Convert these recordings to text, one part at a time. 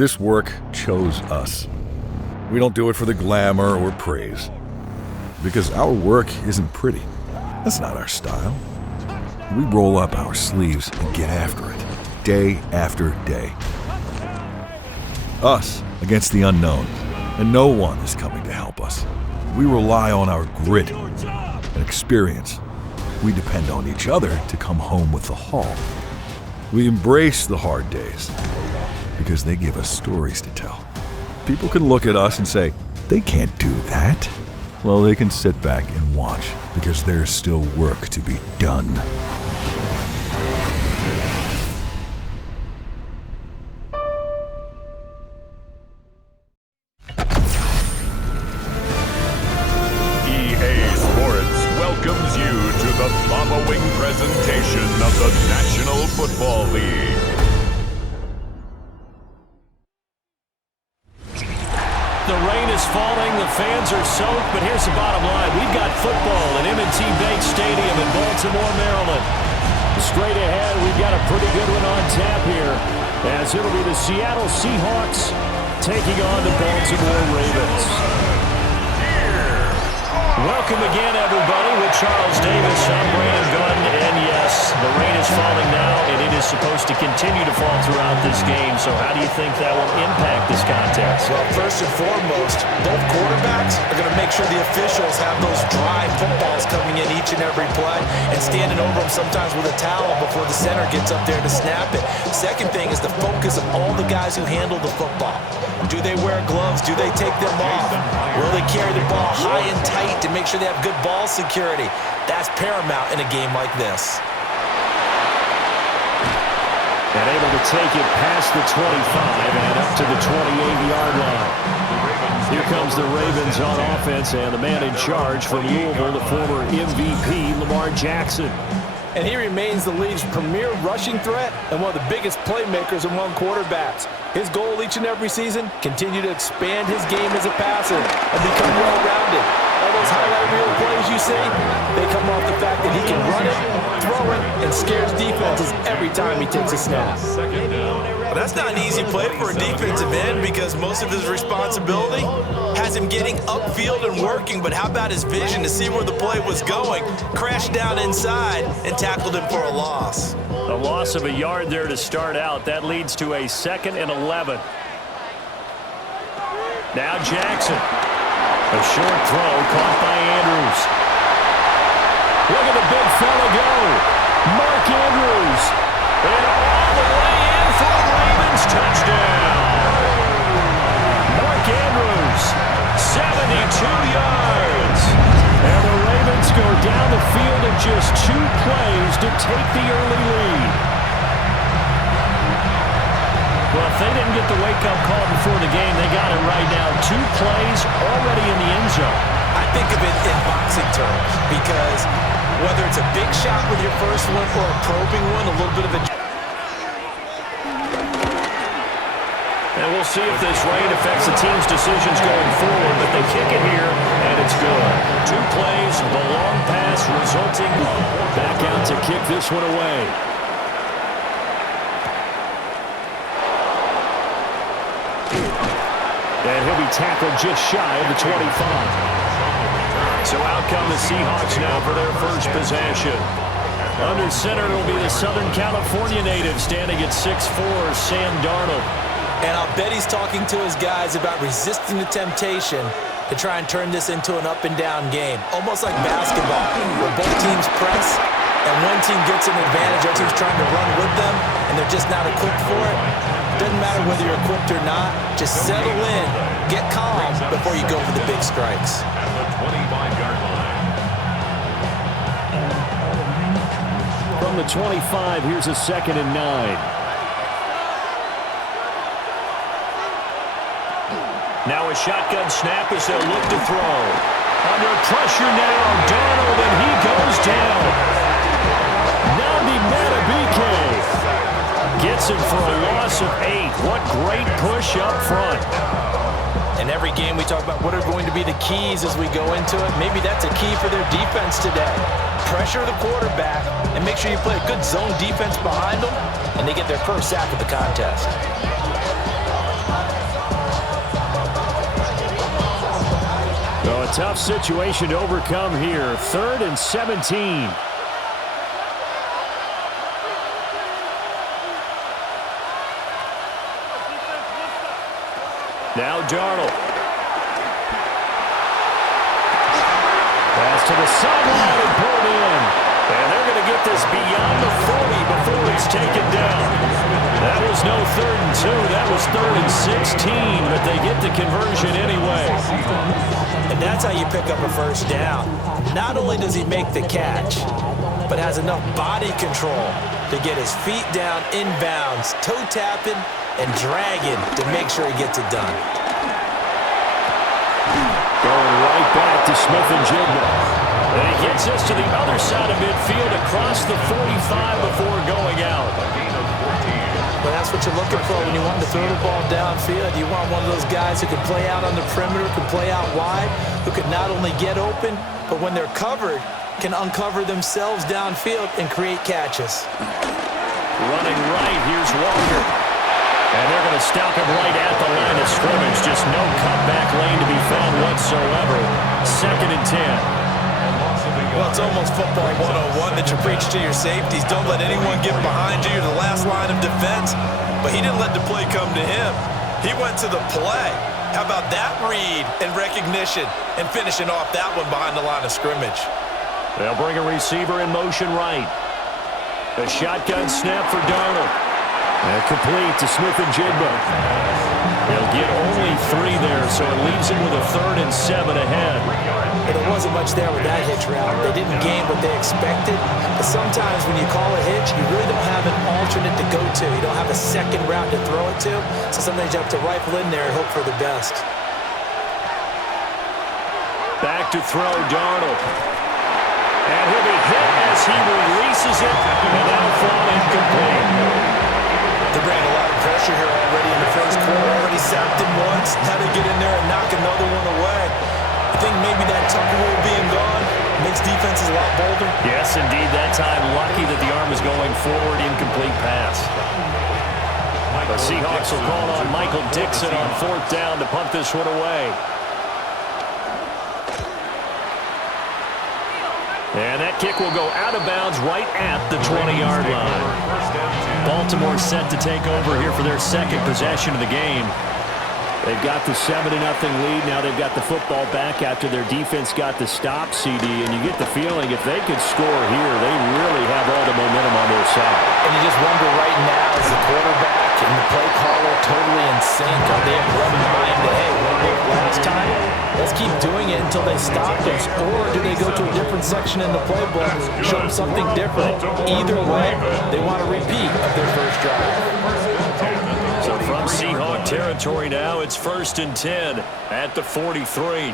This work chose us. We don't do it for the glamour or praise. Because our work isn't pretty. That's not our style. We roll up our sleeves and get after it, day after day. Us against the unknown, and no one is coming to help us. We rely on our grit and experience. We depend on each other to come home with the haul. We embrace the hard days because they give us stories to tell. People can look at us and say, they can't do that. Well, they can sit back and watch because there's still work to be done. EA Sports welcomes you to the following presentation of the National Football League. The rain is falling, the fans are soaked, but here's the bottom line. We've got football at M&T Bank Stadium in Baltimore, Maryland. Straight ahead, we've got a pretty good one on tap here, as it'll be the Seattle Seahawks taking on the Baltimore Ravens. Welcome again, everybody, with Charles Davis. I'm Brandon Gunn, and yes, the rain is falling now, and it is supposed to continue to fall throughout this game. So how do you think that will impact this contest? Well, first and foremost, both quarterbacks are going to make sure the officials have those dry footballs coming in each and every play and standing over them sometimes with a towel before the center gets up there to snap it. Second thing is the focus of all the guys who handle the football. Do they wear gloves? Do they take them off? Will they carry the ball high and tight to make sure they have good ball security? That's paramount in a game like this. And able to take it past the 25 and up to the 28-yard line. Here comes the Ravens on offense, and the man in charge from Louisville, the former MVP, Lamar Jackson. And he remains the league's premier rushing threat and one of the biggest playmakers among quarterbacks. His goal each and every season, continue to expand his game as a passer and become well-rounded. All those highlight reel plays you see, they come off the fact that he can run it, throw it, and scares defenses every time he takes a snap. Well, that's not an easy play for a defensive end because most of his responsibility has him getting upfield and working, but how about his vision to see where the play was going, crashed down inside, and tackled him for a loss. A loss of a yard there to start out. That leads to a 2nd and 11. Now Jackson. A short throw caught by Andrews. Look at the big fella go. Mark Andrews. And all the way in for a Ravens touchdown. Mark Andrews, 72 yards. And the Ravens go down the field in just 2 plays to take the early lead. Well, if they didn't get the wake-up call before the game, they got it right now. 2 plays already in the end zone. I think of it in boxing terms because whether it's a big shot with your first one or a probing one, a little bit of a... And we'll see if this rain affects the team's decisions going forward, but they kick it here, and it's good. 2 plays, the long pass resulting back out to kick this one away. And he'll be tackled just shy of the 25. So out come the Seahawks now for their first possession. Under center, it'll be the Southern California native standing at 6'4", Sam Darnold. And I'll bet he's talking to his guys about resisting the temptation to try and turn this into an up-and-down game. Almost like basketball, where both teams press, and one team gets an advantage, other team's trying to run with them, and they're just not equipped for it. Doesn't matter whether you're equipped or not. Just settle in, get calm before you go for the big strikes. At the 25-yard line. From the 25, here's a 2nd and 9. Now a shotgun snap as they'll look to throw. Under pressure now, Darnold, and he goes down. Nandi Matabike gets him for a loss of 8. What great push up front. In every game we talk about what are going to be the keys as we go into it. Maybe that's a key for their defense today. Pressure the quarterback and make sure you play a good zone defense behind them, and they get their first sack of the contest. So a tough situation to overcome here. 3rd and 17. Now Darnold. Pass to the sideline and pulled in. And they're going to get this beyond the 40 before he's taken down. That was no 3rd and 2. That was 3rd and 16, but they get the conversion anyway. And that's how you pick up a first down. Not only does he make the catch, but has enough body control to get his feet down inbounds, toe tapping, and dragging to make sure he gets it done. Going right back to Smith and Jigba. And he gets us to the other side of midfield across the 45 before going out. But that's what you're looking for when you want to throw the ball downfield. You want one of those guys who can play out on the perimeter, can play out wide, who can not only get open, but when they're covered, can uncover themselves downfield and create catches. Running right, here's Walker. And they're going to stop him right at the line of scrimmage. Just no cutback lane to be found whatsoever. 2nd and 10. Well, it's almost football 101 that you preach to your safeties. Don't let anyone get behind you. You're the last line of defense. But he didn't let the play come to him. He went to the play. How about that read and recognition and finishing off that one behind the line of scrimmage? They'll bring a receiver in motion right. A shotgun snap for Darnold. And complete to Smith and Jigba. They'll get only 3 there, so it leaves him with a 3rd and 7 ahead. But there wasn't much there with that hitch route. They didn't gain what they expected. But sometimes when you call a hitch, you really don't have an alternate to go to. You don't have a second route to throw it to. So sometimes you have to rifle in there and hope for the best. Back to throw, Darnold. And he'll be hit as he releases it. And that'll fall incomplete. They're bringing a lot of pressure here already in the first quarter. Already sacked him once. Had to get in there and knock another one away. I think maybe that Tucker rule being gone makes defenses a lot bolder. Yes, indeed. That time, lucky that the arm was going forward. Incomplete pass. The Seahawks will call on Michael Dixon on 4th down to punt this one away. And that kick will go out of bounds right at the 20-yard line. Baltimore set to take over here for their 2nd possession of the game. They've got the 7-0 lead. Now they've got the football back after their defense got the stop, CD. And you get the feeling if they could score here, they really have all the momentum on their side. And you just wonder right now, is the quarterback and the play caller totally in sync? Are they of one mind that, hey, we did it last time? Let's keep doing it until they stop us. Or do they go to a different section in the playbook, show them something different? Either way, they want a repeat of their first drive. So from Seahawk territory now, it's 1st and 10 at the 43.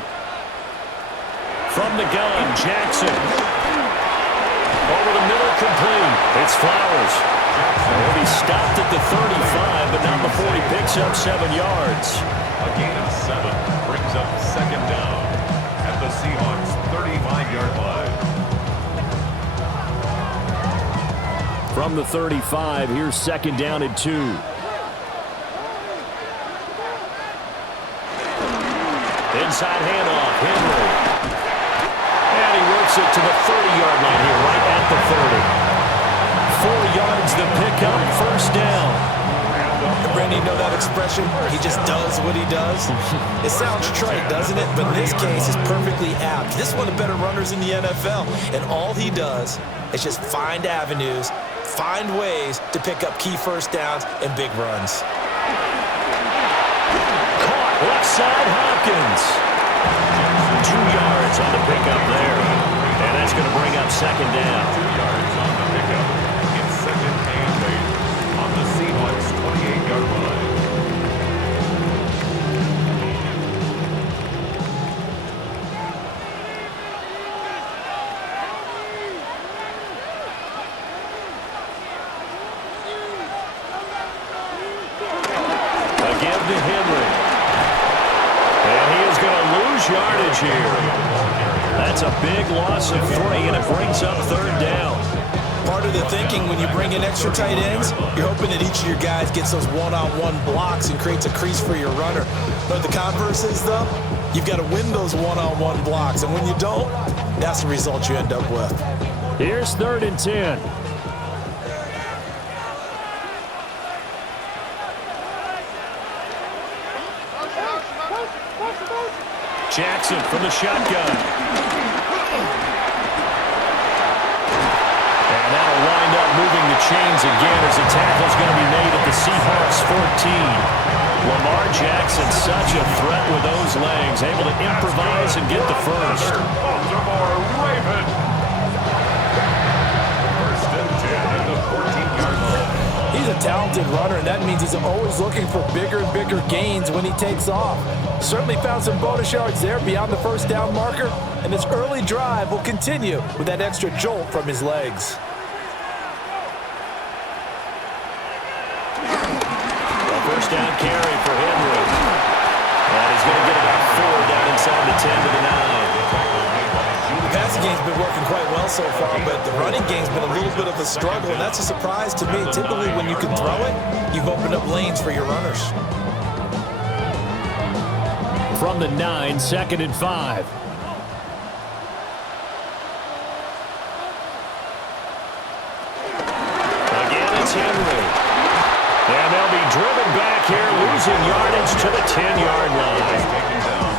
From the gun, Jackson. Over the middle, complete. It's Flowers. He'll be stopped at the 35, but not before he picks up 7 yards. A gain of 7 brings up 2nd down at the Seahawks' 35-yard line. From the 35, here's 2nd down and 2. Inside handoff, Henry. And he works it to the 30-yard line here, right at the 30. 4 yards the pickup, 1st down. Brandon, you know that expression? He just does what he does. It sounds trite, doesn't it? But in this case, it's perfectly apt. This is one of the better runners in the NFL. And all he does is just find avenues, find ways to pick up key first downs and big runs. Left side, Hopkins. 2 yards on the pickup there. And that's going to bring up 2nd down. 2 yards on the pickup. It's 2nd and 8 on the Seahawks' 28-yard line. Again to Henry. And he is going to lose yardage here. That's a big loss of 3, and it brings up 3rd down. Part of the thinking when you bring in extra tight ends, you're hoping that each of your guys gets those one-on-one blocks and creates a crease for your runner. But the converse is, though, you've got to win those one-on-one blocks. And when you don't, that's the result you end up with. Here's 3rd and 10. Jackson from the shotgun. And that'll wind up moving the chains again as a tackle's going to be made at the Seahawks 14. Lamar Jackson, such a threat with those legs, able to improvise and get the first. Baltimore Ravens. 1st and 10 at the 14-yard line. He's a talented runner, and that means he's always looking for bigger and bigger gains when he takes off. Certainly found some bonus yards there beyond the first down marker, and this early drive will continue with that extra jolt from his legs. A first down carry for Henry. And he's going to get about 4 down inside the 10 to the 9. The passing game's been working quite well so far, but the running game's been a little bit of a struggle, and that's a surprise to me. Typically, when you can throw it, you've opened up lanes for your runners. From the 9, 2nd and 5. Again, it's Henry. And they'll be driven back here, losing yardage to the 10-yard line.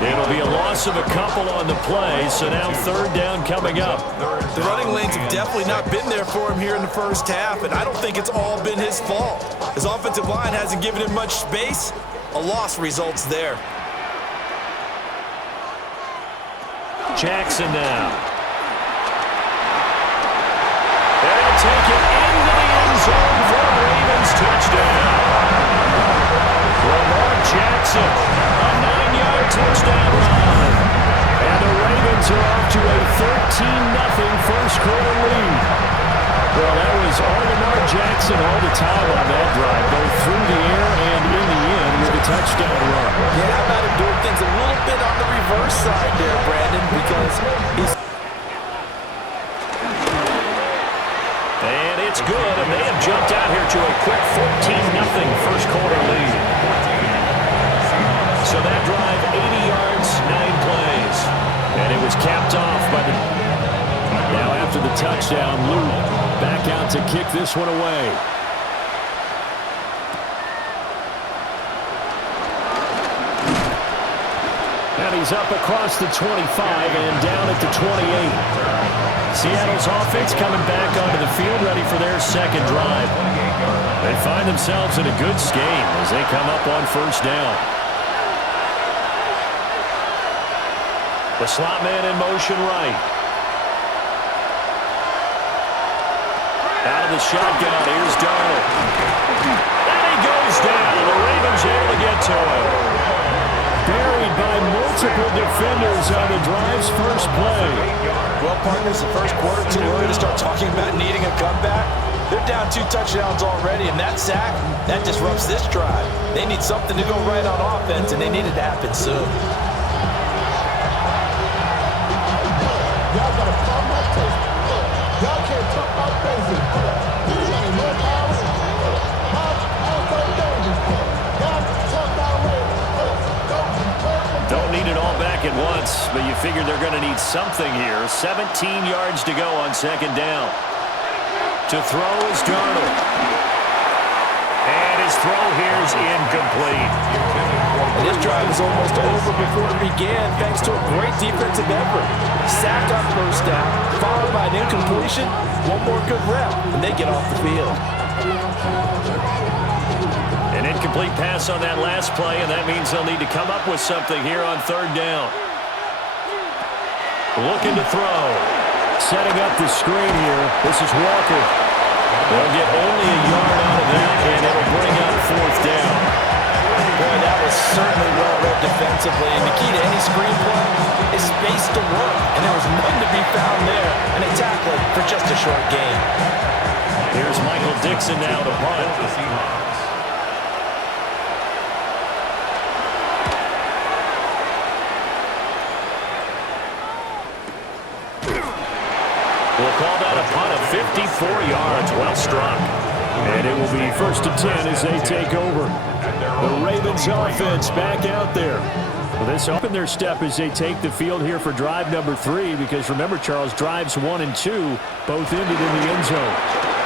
It'll be a loss of a couple on the play, so now 3rd down coming up. The running lanes have definitely not been there for him here in the first half, and I don't think it's all been his fault. His offensive line hasn't given him much space. A loss results there. Jackson now. They'll take it into the end zone for a Ravens touchdown. Lamar Jackson, a 9-yard touchdown run. And the Ravens are off to a 13-0 first-quarter lead. Well, that was all Lamar Jackson all the time on that drive, both through the air and in the end with a touchdown run. Yeah, how about him doing things a little bit on the reverse side there, Brandon, because he's... And it's good, and they have jumped out here to a quick 14-0 first-quarter lead. So that drive, 80 yards, 9 plays. And it was capped off by the... Now after the touchdown, Luke back out to kick this one away. And he's up across the 25 and down at the 28. Seattle's offense coming back onto the field, ready for their second drive. They find themselves in a good scheme as they come up on first down. The slot man in motion right. Out of the shotgun, here's Darnold. And he goes down. The Ravens able to get to him. Buried by multiple defenders on the drive's first play. Well, partners, the first quarter, too early to start talking about needing a comeback. They're down 2 touchdowns already, and that sack, that disrupts this drive. They need something to go right on offense, and they need it to happen soon. Y'all gotta pump my taste. Y'all can't talk about crazy. These ain't no powers. Don't need it all back at once, but you figure they're going to need something here. 17 yards to go on second down. To throw is Darnold. And his throw here is incomplete. And this drive is almost over before it began, thanks to a great defensive effort. Sacked on first down, followed by an incompletion. One more good rep, and they get off the field. An incomplete pass on that last play, and that means they'll need to come up with something here on third down. Looking to throw. Setting up the screen here. This is Walker. They'll get only a yard out of that, and it'll bring up fourth down. Boy, that was certainly well read defensively, and the key to any screen play is space to work, and there was none to be found there, and they tackled it for just a short gain. Here's Michael Dixon now to punt. Will call that a punt of 54 yards. Well struck. And it will be 1st and 10 as they take over. The Ravens offense back out there. Well, this open their step as they take the field here for drive number 3, because remember, Charles, drives 1 and 2 both ended in the end zone.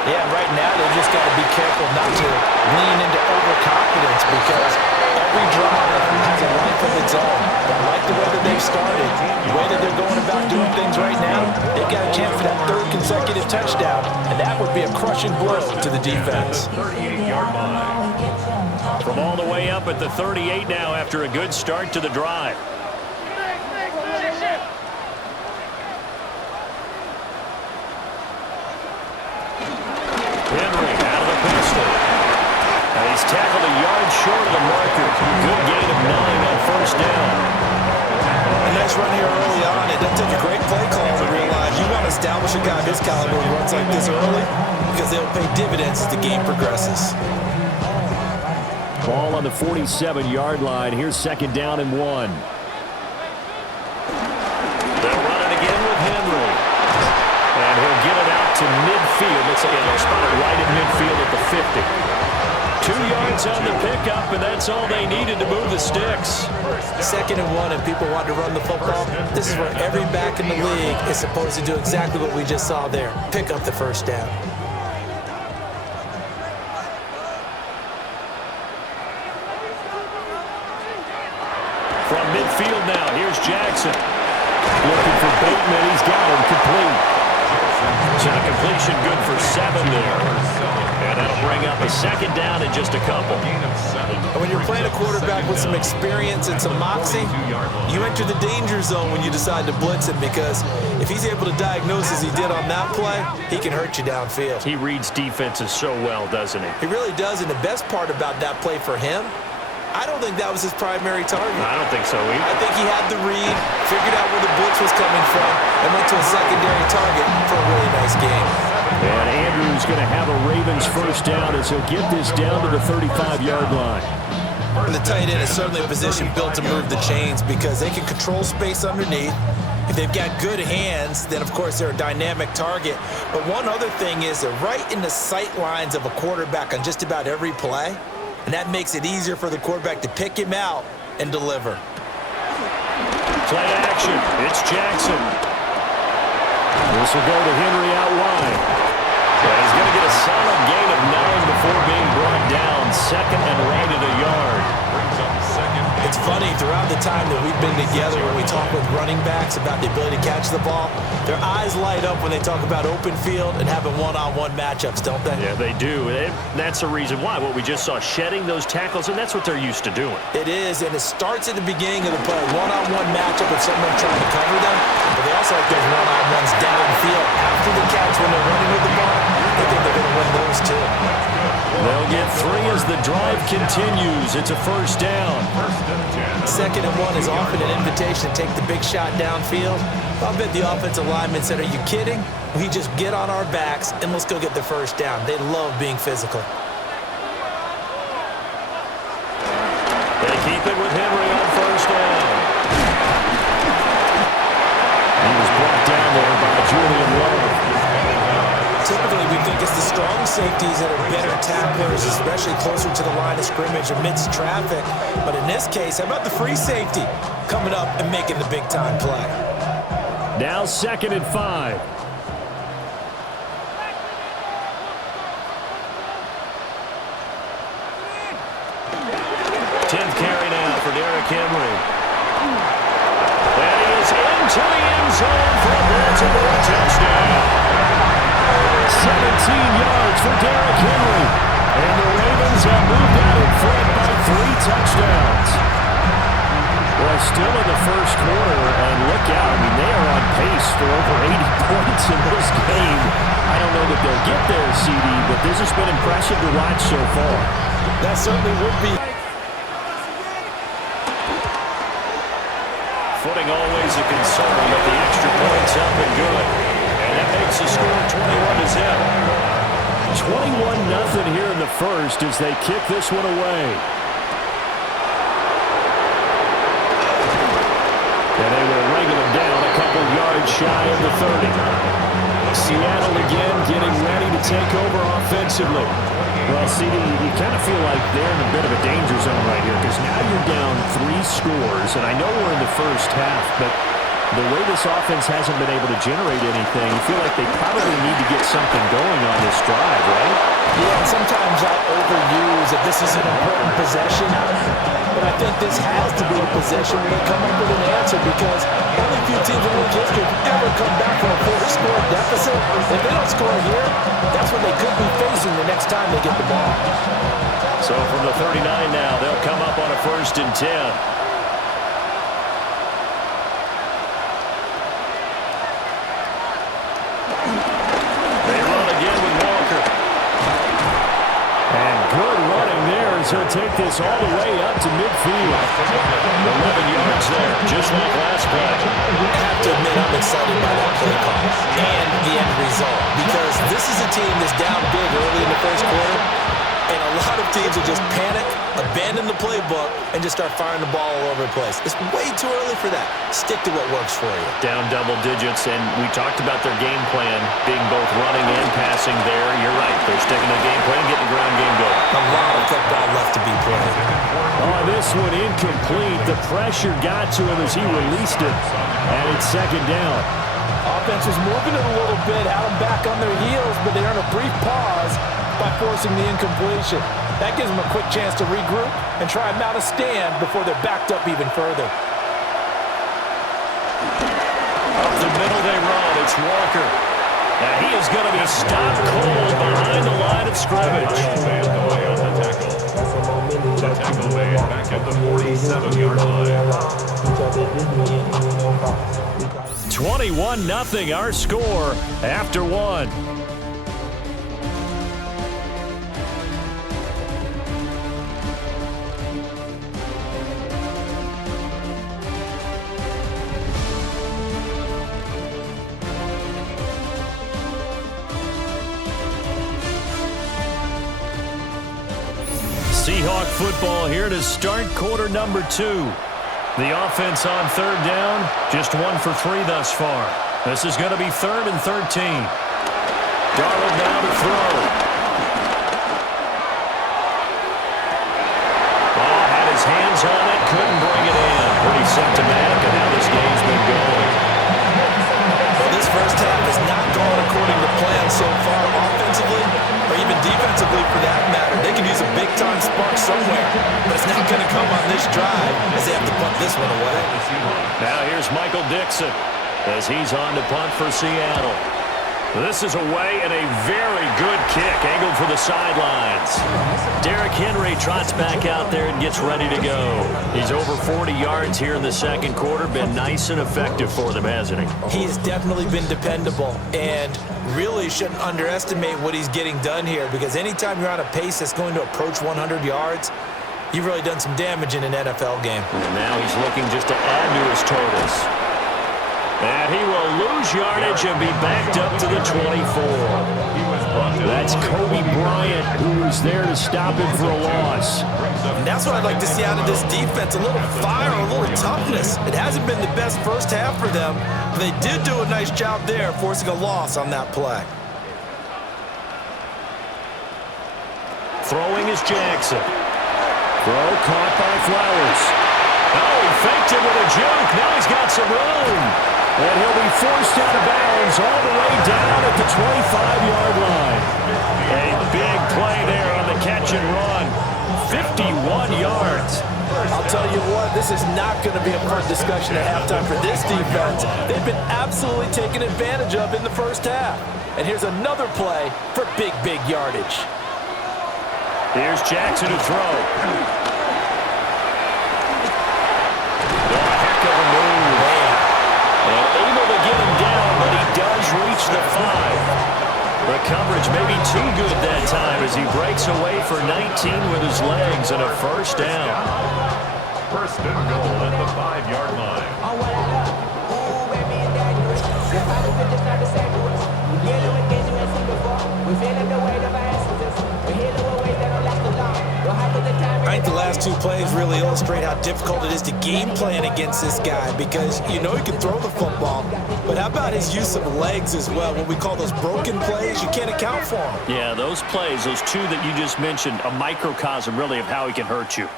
Yeah, right now they just got to be careful not to lean into overconfidence, because every drive has a life of its own. But I like the way that they've started, the way that they're going about doing things right now. They've got a chance for that 3rd consecutive touchdown, and that would be a crushing blow to the defense. 38-yard line. From all the way up at the 38 now after a good start to the drive. Henry out of the pistol. And he's tackled a yard short of the marker. Good gain of 9 on 1st down. A nice run here early on. It doesn't take a great play call to realize you want to establish a guy of his caliber who runs like this early, because they'll pay dividends as the game progresses. Ball on the 47-yard line. Here's 2nd down and 1. They'll run it again with Henry. And he'll get it out to midfield. Looks like they'll spot it right at midfield at the 50. 2 yards on the pickup, and that's all they needed to move the sticks. 2nd and 1, and people want to run the football. This is where every back in the league is supposed to do exactly what we just saw there. Pick up the 1st down. From midfield now, here's Jackson. Looking for Bateman, he's got him complete. So the completion good for 7 there. And that'll bring up a 2nd down in just a couple. And when you're playing a quarterback with some experience and some moxie, you enter the danger zone when you decide to blitz him, because if he's able to diagnose as he did on that play, he can hurt you downfield. He reads defenses so well, doesn't he? He really does, and the best part about that play for him, I don't think that was his primary target. I don't think so either. I think he had the read, figured out where the blitz was coming from, and went to a secondary target for a really nice game. And Andrews going to have a Ravens 1st down as he'll get this down to the 35-yard line. And the tight end is certainly a position built to move the chains, because they can control space underneath. If they've got good hands, then of course they're a dynamic target. But one other thing is they're right in the sight lines of a quarterback on just about every play. And that makes it easier for the quarterback to pick him out and deliver. Play action. It's Jackson. This will go to Henry out wide. And he's going to get a solid gain of 9 before being brought down. 2nd and right at a yard. It's funny, throughout the time that we've been together, when we talk with running backs about the ability to catch the ball, their eyes light up when they talk about open field and having one-on-one matchups, don't they? Yeah, they do. That's the reason why. What we just saw, shedding those tackles, and that's what they're used to doing. It is, and it starts at the beginning of the play. One-on-one matchup with someone trying to cover them, but they also like those one-on-ones downfield after the catch when they're running with the ball. They think they're going to win those too. They'll get 3 as the drive continues. It's a 1st down. 2nd and 1 is often an invitation to take the big shot downfield. I bet the offensive linemen said, "Are you kidding? We just get on our backs and let's go get the 1st down." They love being physical. They keep it with Henry on 1st down. He was brought down there by Julian Love. Typically, we think it's the strong safeties that are better tacklers, especially closer to the line of scrimmage amidst traffic. But in this case, how about the free safety coming up and making the big-time play? Now 2nd and 5. Tenth carry now for Derrick Henry. That is into the end zone for a Baltimore touchdown. 17 yards for Derrick Henry. And the Ravens have moved out in front by 3 touchdowns. Well, still in the 1st quarter, and look out. I mean, they are on pace for over 80 points in this game. I don't know that they'll get there, CD, but this has been impressive to watch so far. That certainly would be. Footing always a concern, but the extra points up and good. And that makes the score 21-0. 21-0 here in the 1st as they kick this one away. And they will wrangle him down a couple yards shy of the 30. Seattle again getting ready to take over offensively. Well, CD, you kind of feel like they're in a bit of a danger zone right here because now you're down 3 scores, and I know we're in the first half, but the way this offense hasn't been able to generate anything, you feel like they probably need to get something going on this drive, right? Yeah, and sometimes I overuse that this is an important possession, but I think this has to be a possession where they come up with an answer because only few teams in league history have ever come back from a 4-score deficit. If they don't score here, that's what they could be facing the next time they get the ball. So from the 39 now, they'll come up on a 1st and 10. He'll take this all the way up to midfield. 11 yards there, just like last play. I have to admit I'm excited by that play call and the end result because this is a team that's down big early in the first quarter, and a lot of teams will just panic, abandon the playbook, and just start firing the ball all over the place. It's way too early for that. Stick to what works for you. Down double digits, and we talked about their game plan being both running and passing there. You're right. They're sticking to the game plan, getting the ground game going. A lot of football left to be played. Oh, this one incomplete. The pressure got to him as he released it, and it's 2nd down. Offense was moving it a little bit, had them back on their heels, but they earned a brief pause by forcing the incompletion. That gives them a quick chance to regroup and try and mount a stand before they're backed up even further. Up the middle they run. It's Walker. Now he is going to be stopped cold behind the line of scrimmage. The tackle made back at the 47-yard line. 21-0 our score after 1. Seahawk football here to start quarter number 2. The offense on 3rd down, just 1 for 3 thus far. This is going to be 3rd and 13. Darnold now to throw. Oh, had his hands on it, couldn't bring it in. Pretty symptomatic of how this game's been going. Well, this first half has not gone according to plan so far offensively, or even defensively for that matter. They can use a big-time spark somewhere, but it's not going to come on this drive as they have to punt this one away. Now here's Michael Dixon as he's on to punt for Seattle. This is away and a very good kick angled for the sidelines. Derrick Henry trots back out there and gets ready to go. He's over 40 yards here in the 2nd quarter. Been nice and effective for them, hasn't he? He's definitely been dependable and really shouldn't underestimate what he's getting done here because anytime you're on a pace that's going to approach 100 yards, you've really done some damage in an NFL game. And now he's looking just to add to his totals. And he will lose yardage and be backed up to the 24. That's Kobe Bryant, who's there to stop him for a loss. And that's what I'd like to see out of this defense, a little fire, a little toughness. It hasn't been the best first half for them, but they did do a nice job there, forcing a loss on that play. Throwing is Jackson. Throw caught by Flowers. Oh, he faked it with a juke. Now he's got some room. And he'll be forced out of bounds all the way down at the 25-yard line. A big play there on the catch and run. 51 yards. I'll tell you what, this is not going to be a fun discussion at halftime for this defense. They've been absolutely taken advantage of in the first half. And here's another play for big yardage. Here's Jackson to throw. Reach the 5. The coverage may be too good that time as he breaks away for 19 with his legs and a 1st down. 1st and goal at the 5-yard line. I think the last two plays really illustrate how difficult it is to game plan against this guy because you know he can throw the football, but how about his use of legs as well? What we call those broken plays, you can't account for them. Yeah, those plays, those two that you just mentioned, a microcosm really of how he can hurt you.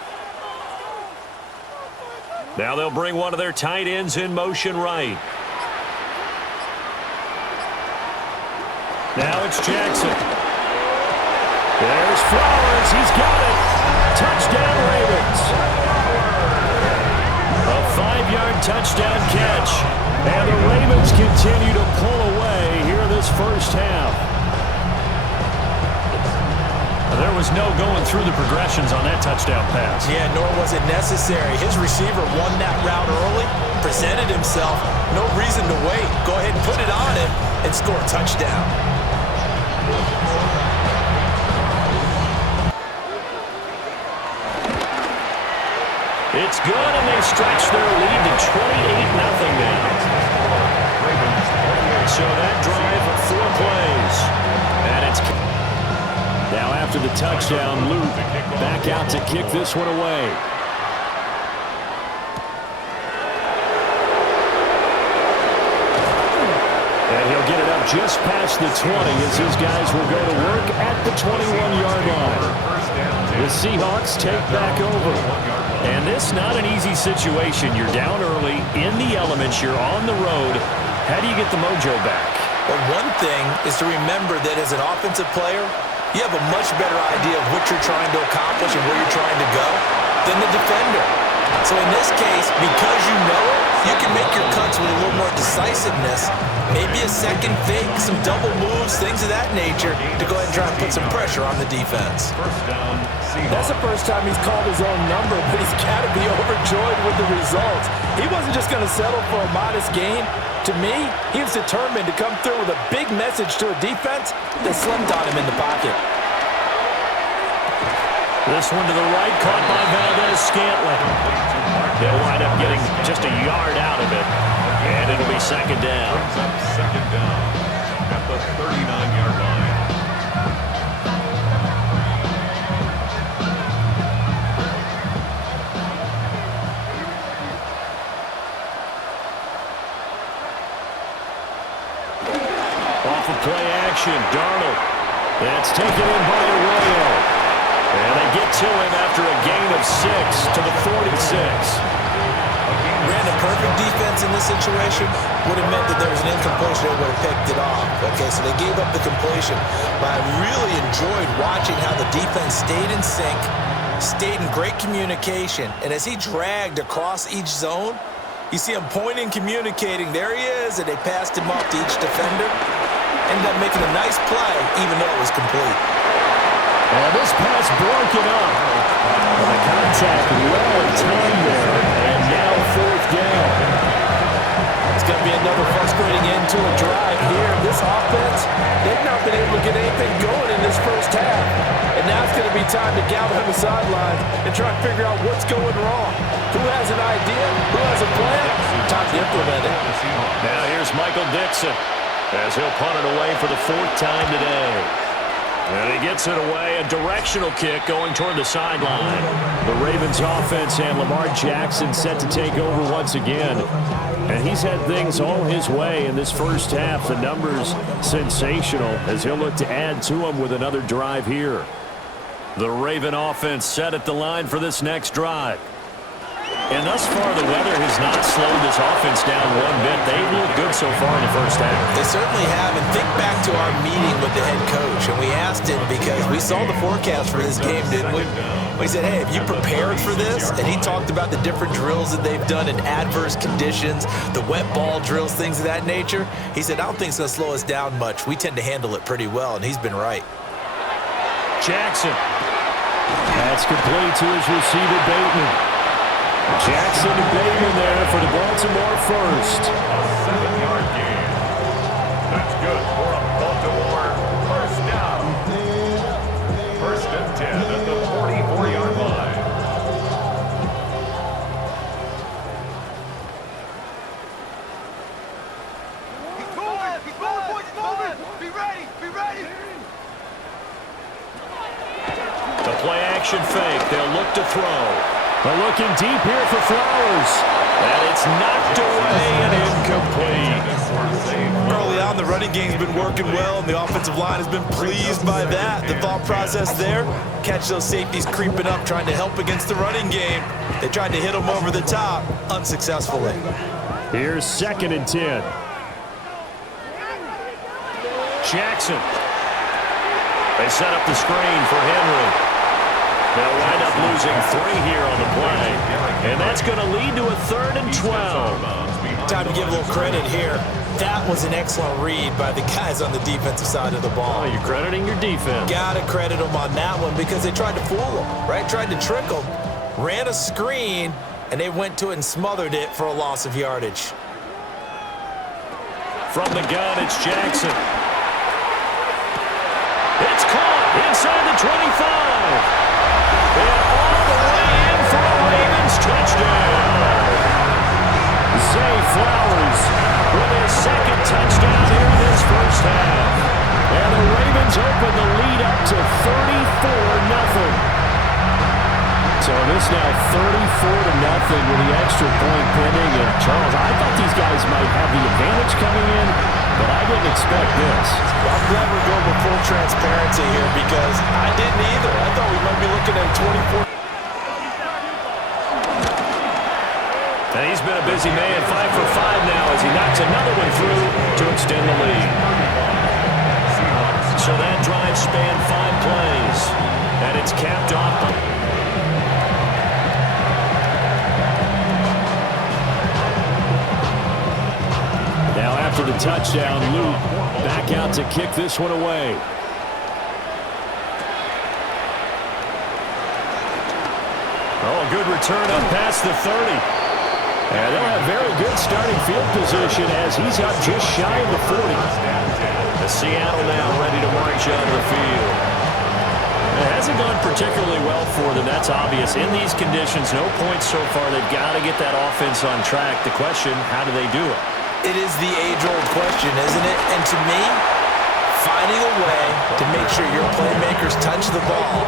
Now they'll bring one of their tight ends in motion right. Now it's Jackson. There's Flowers. He's got it. Touchdown, Ravens. A 5-yard touchdown catch. And the Ravens continue to pull away here in this first half. There was no going through the progressions on that touchdown pass. Yeah, nor was it necessary. His receiver won that route early, presented himself. No reason to wait. Go ahead and put it on him and score a touchdown. It's good, and they stretch their lead to 28-0 now. So that drive of 4 plays. And it's now after the touchdown, Luke back out to kick this one away. And he'll get it up just past the 20 as his guys will go to work at the 21-yard line. The Seahawks take back over. And this not an easy situation. You're down early, in the elements, you're on the road. How do you get the mojo back? Well, one thing is to remember that as an offensive player, you have a much better idea of what you're trying to accomplish and where you're trying to go than the defender. So in this case, because you know it, you can make your cuts with a little more decisiveness, maybe a second fake, some double moves, things of that nature, to go ahead and try and put some pressure on the defense. That's the first time he's called his own number, but he's got to be overjoyed with the results. He wasn't just going to settle for a modest gain. To me, he was determined to come through with a big message to a defense that slumped on him in the pocket. This one to the right, caught by Valdez-Scantling. They'll wind up getting just a yard out of it, and it'll be second down. Second down at the 39-yard line. Off of play action, Darnold. That's taken in by Arroyo. And they get to him after a gain of 6 to the 46. Ran a perfect defense in this situation. Would have meant that there was an incompletion. They would have picked it off. Okay, so they gave up the completion. But I really enjoyed watching how the defense stayed in sync, stayed in great communication. And as he dragged across each zone, you see him pointing, communicating. There he is, and they passed him off to each defender. Ended up making a nice play, even though it was complete. And this pass broken up. The contact well timed there, and now 4th down. It's going to be another frustrating end to a drive here. This offense, they've not been able to get anything going in this first half. And now it's going to be time to gather on the sidelines and try and figure out what's going wrong. Who has an idea? Who has a plan? Time to implement it. Now here's Michael Dixon as he'll punt it away for the 4th time today. And he gets it away, a directional kick going toward the sideline. The Ravens offense and Lamar Jackson set to take over once again. And he's had things all his way in this first half. The numbers sensational as he'll look to add to them with another drive here. The Raven offense set at the line for this next drive. And thus far, the weather has not slowed this offense down one bit. They've looked good so far in the first half. They certainly have. And think back to our meeting with the head coach. And we asked him because we saw the forecast for this game, didn't we? We said, hey, have you prepared for this? And he talked about the different drills that they've done in adverse conditions, the wet ball drills, things of that nature. He said, I don't think it's going to slow us down much. We tend to handle it pretty well, and he's been right. Jackson. That's complete to his receiver, Bateman. Jackson to Bateman there for the Baltimore first. A 7-yard gain. That's good for a Baltimore first down. 1st and 10 at the 44-yard line. He's moving, boys, moving. Be ready, be ready. The play action fake. They'll look to throw. They're looking deep here for Flowers. And it's knocked away and incomplete. Early on, the running game's been working well, and the offensive line has been pleased by that. The thought process there, catch those safeties creeping up, trying to help against the running game. They tried to hit them over the top, unsuccessfully. Here's 2nd and 10. Jackson. They set up the screen for Henry. They'll wind up losing 3 here on the play. And that's going to lead to a 3rd and 12. Time to give a little credit here. That was an excellent read by the guys on the defensive side of the ball. Oh, you're crediting your defense. Got to credit them on that one because they tried to fool them, right? Tried to trick them. Ran a screen, and they went to it and smothered it for a loss of yardage. From the gun, it's Jackson. It's caught inside the 25. And all the way in for a Ravens touchdown. Zay Flowers with his 2nd touchdown here in this first half. And the Ravens open the lead up to 34-0. So this now 34-0 with the extra point pending. And Charles, I thought these guys might have the advantage coming in, but I didn't expect this. Well, I'm glad we're going with full transparency here because I didn't either. I thought we might be looking at 24. And he's been a busy man, 5 for 5 now as he knocks another one through to extend the lead. So that drive spanned 5 plays, and it's capped off. Now after the touchdown, Luke back out to kick this one away. Oh, a good return up past the 30. And they'll have very good starting field position as he's up just shy of the 40. The Seattle now ready to march out of the field. It hasn't gone particularly well for them, that's obvious. In these conditions, no points so far. They've got to get that offense on track. The question, how do they do it? It is the age-old question, isn't it? And to me, finding a way to make sure your playmakers touch the ball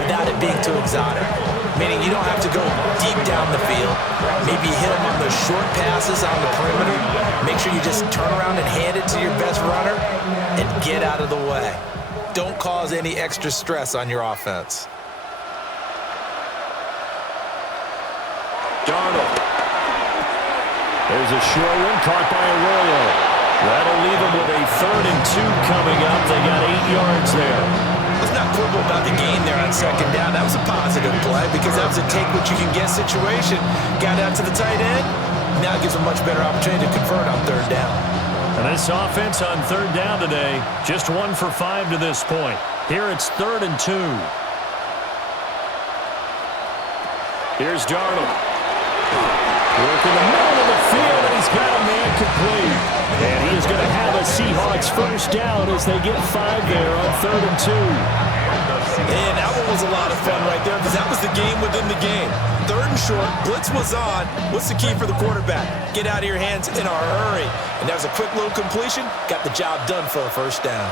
without it being too exotic. Meaning you don't have to go deep down the field. Maybe hit them on those short passes on the perimeter. Make sure you just turn around and hand it to your best runner and get out of the way. Don't cause any extra stress on your offense. Darnold. There's a short one caught by Arroyo. That'll leave them with a 3rd and 2 coming up. They got 8 yards there. Let's not quibble about the gain there on 2nd down. That was a positive play because that was a take-what-you-can-get situation. Got out to the tight end. Now it gives a much better opportunity to convert on 3rd down. And this offense on 3rd down today, just 1 for 5 to this point. Here it's 3rd and 2. Here's Darnold. Working the middle of the field, and he's got a man complete. And he is going to have a Seahawks 1st down as they get 5 there on 3rd and 2. And that one was a lot of fun right there because that was the game within the game. 3rd and short, blitz was on. What's the key for the quarterback? Get out of your hands in a hurry. And that was a quick little completion. Got the job done for a 1st down.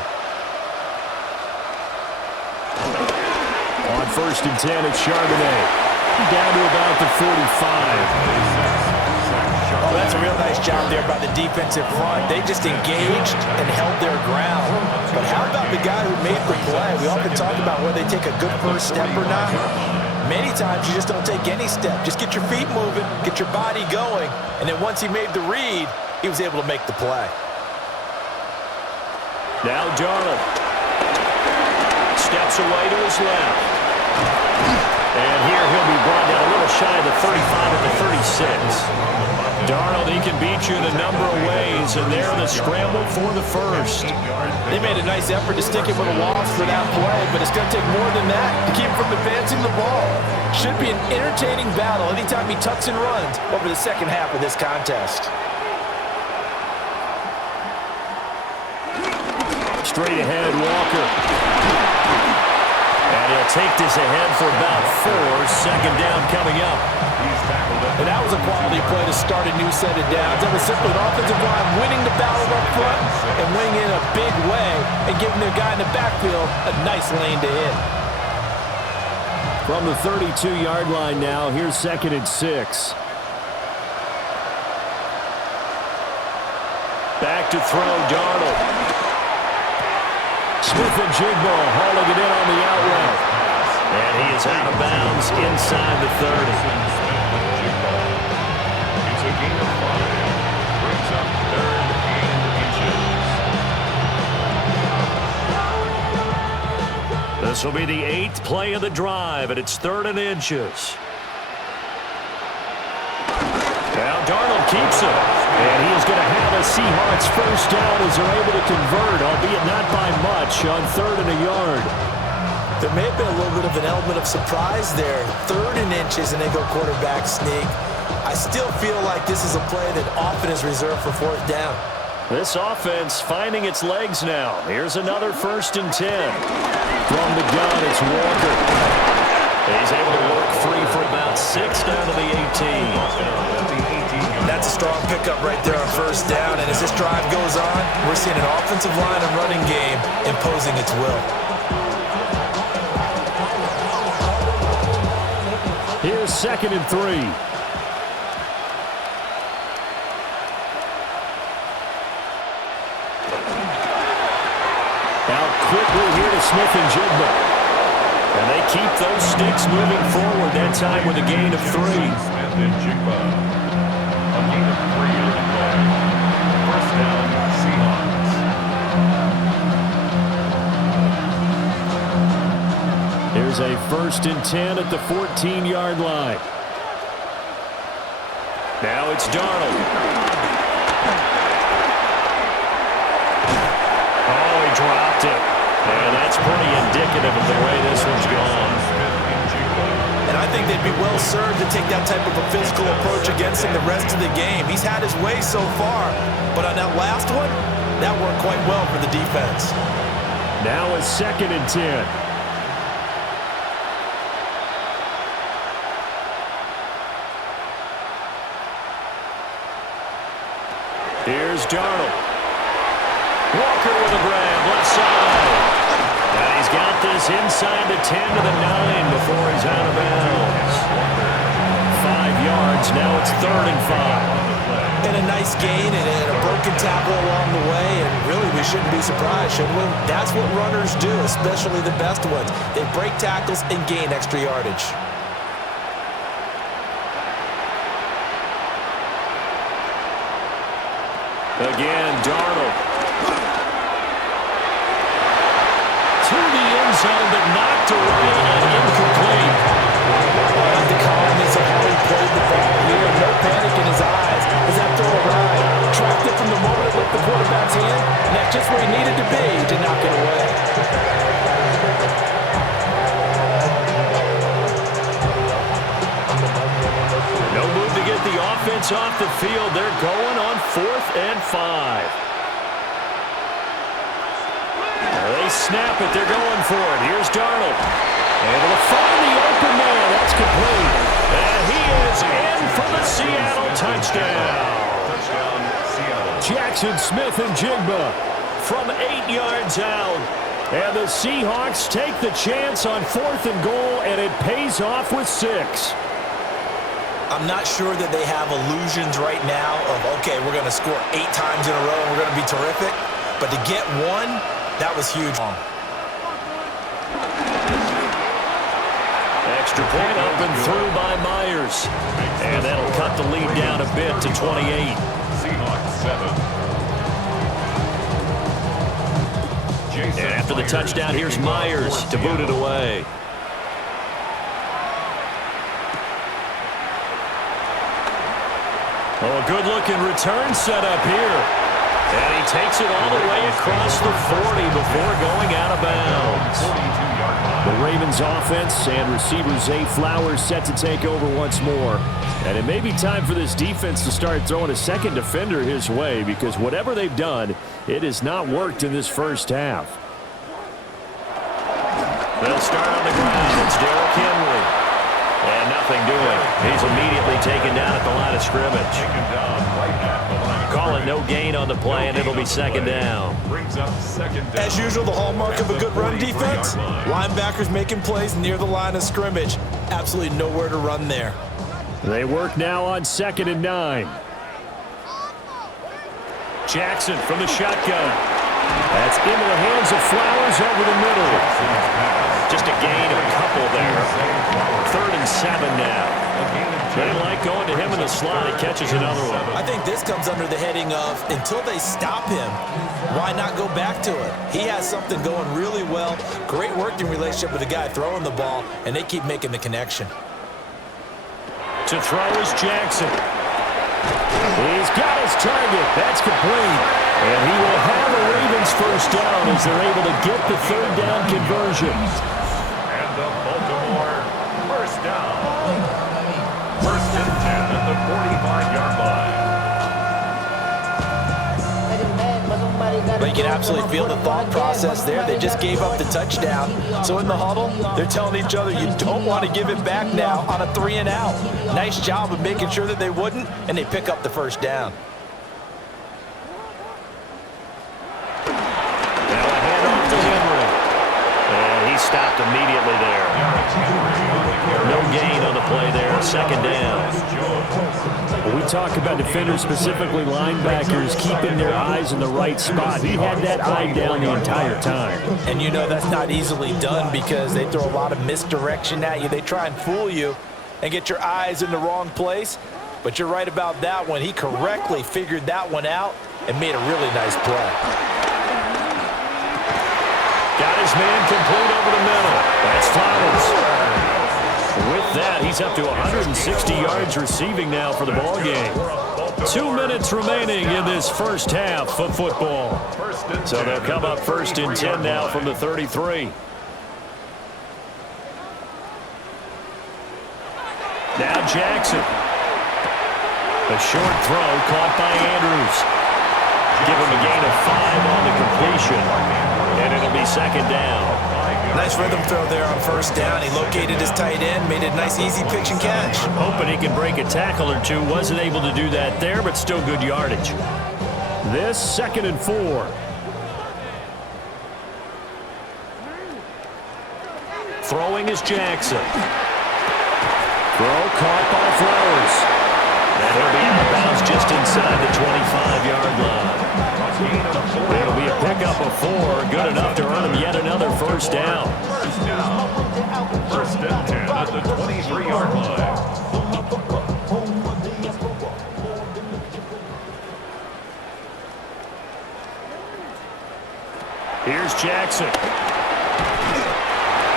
On 1st and 10, it's Charbonnet. Down to about the 45. Oh, that's a real nice job there by the defensive front. They just engaged and held their ground. But how about the guy who made the play? We often talk about whether they take a good first step or not. Many times you just don't take any step. Just get your feet moving, get your body going, and then once he made the read, he was able to make the play. Now Darnold steps away to his left. And here he'll be brought down a little shy of the 35 at the 36. Darnold, he can beat you in a number of ways, and they're the scramble for the 1st. They made a nice effort to stick him with a loss for that play, but it's going to take more than that to keep him from advancing the ball. Should be an entertaining battle anytime he tucks and runs over the 2nd half of this contest. Straight ahead, Walker. And he'll take this ahead for about 4. 2nd down coming up. And that was a quality play to start a new set of downs. That was simply an offensive line winning the battle up front and winning in a big way and giving their guy in the backfield a nice lane to hit. From the 32-yard line now, here's 2nd and 6. Back to throw, Darnold. Smith-Njigba hauling it in on the out route. And he is out of bounds inside the 30. It's a gain of 5. Brings up 3rd and inches. This will be the 8th play of the drive, and it's 3rd and inches. Now Darnold keeps it. And he is going to have a Seahawks first down as they're able to convert, albeit not by much, on 3rd and a yard. There may have been a little bit of an element of surprise there. 3rd and inches, and they go quarterback sneak. I still feel like this is a play that often is reserved for 4th down. This offense finding its legs now. Here's another 1st and 10. From the gun, it's Walker. He's able to work free for about 6 down to the 18. That's a strong pickup right there on 1st down, and as this drive goes on, we're seeing an offensive line and running game imposing its will. Here's 2nd and 3. Out quickly here to Smith-Njigba. And they keep those sticks moving forward, that time with a gain of 3. Smith-Njigba. A gain of 3 on the play. 1st down, Seahawks. Here's a 1st and 10 at the 14-yard line. Now it's Darnold. Oh, he dropped it. And that's pretty indicative of the way this one's gone. And I think they'd be well served to take that type of a physical approach against him the rest of the game. He's had his way so far, but on that last one, that worked quite well for the defense. Now it's 2nd and 10. Here's Darnold. Walker with a grab, left side. And he's got this inside the 10 to the 9 before he's out of bounds. 5 yards, now it's 3rd and 5. And a nice gain and a broken tackle along the way, and really we shouldn't be surprised, should we? That's what runners do, especially the best ones. They break tackles and gain extra yardage. Again, Darnold. To the end zone, but knocked away and incomplete. I like the calmness of how he played the ball here. No panic in his eyes as that throw arrived. Tracked it from the moment it left the quarterback's hand, and that's just where he needed to be to knock it away. No move to get the offense off the field. They're going on 4th and 5. They snap it. They're going for it. Here's Darnold. Able to find the open man. That's complete. And he is in for the Seattle touchdown. Jackson Smith-Njigba from 8 yards out. And the Seahawks take the chance on 4th and goal, and it pays off with 6. I'm not sure that they have illusions right now of, okay, we're going to score 8 times in a row and we're going to be terrific. But to get one, that was huge. Extra point up and through by Myers. And that'll cut the lead down a bit to 28. Seahawks 7. And after the touchdown, here's Myers to boot it away. Oh, a good-looking return set up here. And he takes it all the way across the 40 before going out of bounds. The Ravens offense and receiver Zay Flowers set to take over once more. And it may be time for this defense to start throwing a second defender his way, because whatever they've done, it has not worked in this first half. They'll start on the ground. It's Derrick Henry. And nothing doing. He's immediately taken down at the line of scrimmage. Taken down right at the line of Calling out, no gain on the play, and it'll be second down. Brings up second down. As usual, the hallmark of a good run defense, linebackers making plays near the line of scrimmage. Absolutely nowhere to run there. They work now on 2nd and 9. Jackson from the shotgun. That's into the hands of Flowers over the middle. Just a gain of a couple there. 3rd and 7 now. They like going to him in the slot. He catches another one. I think this comes under the heading of until they stop him, why not go back to it? He has something going really well. Great working relationship with the guy throwing the ball, and they keep making the connection. To throw is Jackson. He's got his target. That's complete. And he will have a Ravens first down as they're able to get the 3rd down conversion. And the Baltimore first down. 1st and 10 at the 45-yard line. But you can absolutely feel the thought process there. They just gave up the touchdown. So in the huddle, they're telling each other, you don't want to give it back now on a 3-and-out. Nice job of making sure that they wouldn't, and they pick up the first down. Now a handoff to Henry. And he stopped immediately there. No gain on the play there. 2nd down. When we talk about defenders, specifically linebackers, keeping their eyes in the right spot. He had that eye down the entire time. And you know that's not easily done because they throw a lot of misdirection at you. They try and fool you and get your eyes in the wrong place. But you're right about that one. He correctly figured that one out and made a really nice play. Got his man complete over the middle. That's Flowers. With that, he's up to 160 yards receiving now for the ball game. 2 minutes remaining in this first half of football. So they'll come up 1st and 10 now from the 33. Now Jackson. A short throw caught by Andrews. Give him a gain of 5 on the completion. And it'll be 2nd down. Nice rhythm throw there on 1st down. He located his tight end, made a nice easy pitch and catch. Hoping he can break a tackle or two. Wasn't able to do that there, but still good yardage. This 2nd and 4. Throwing is Jackson. Throw caught by Flowers. And he'll be out of bounds just inside the 25-yard line. It'll be a pickup of 4. Good enough to earn him yet another first down. 1st and 10 at the 23-yard line. Here's Jackson.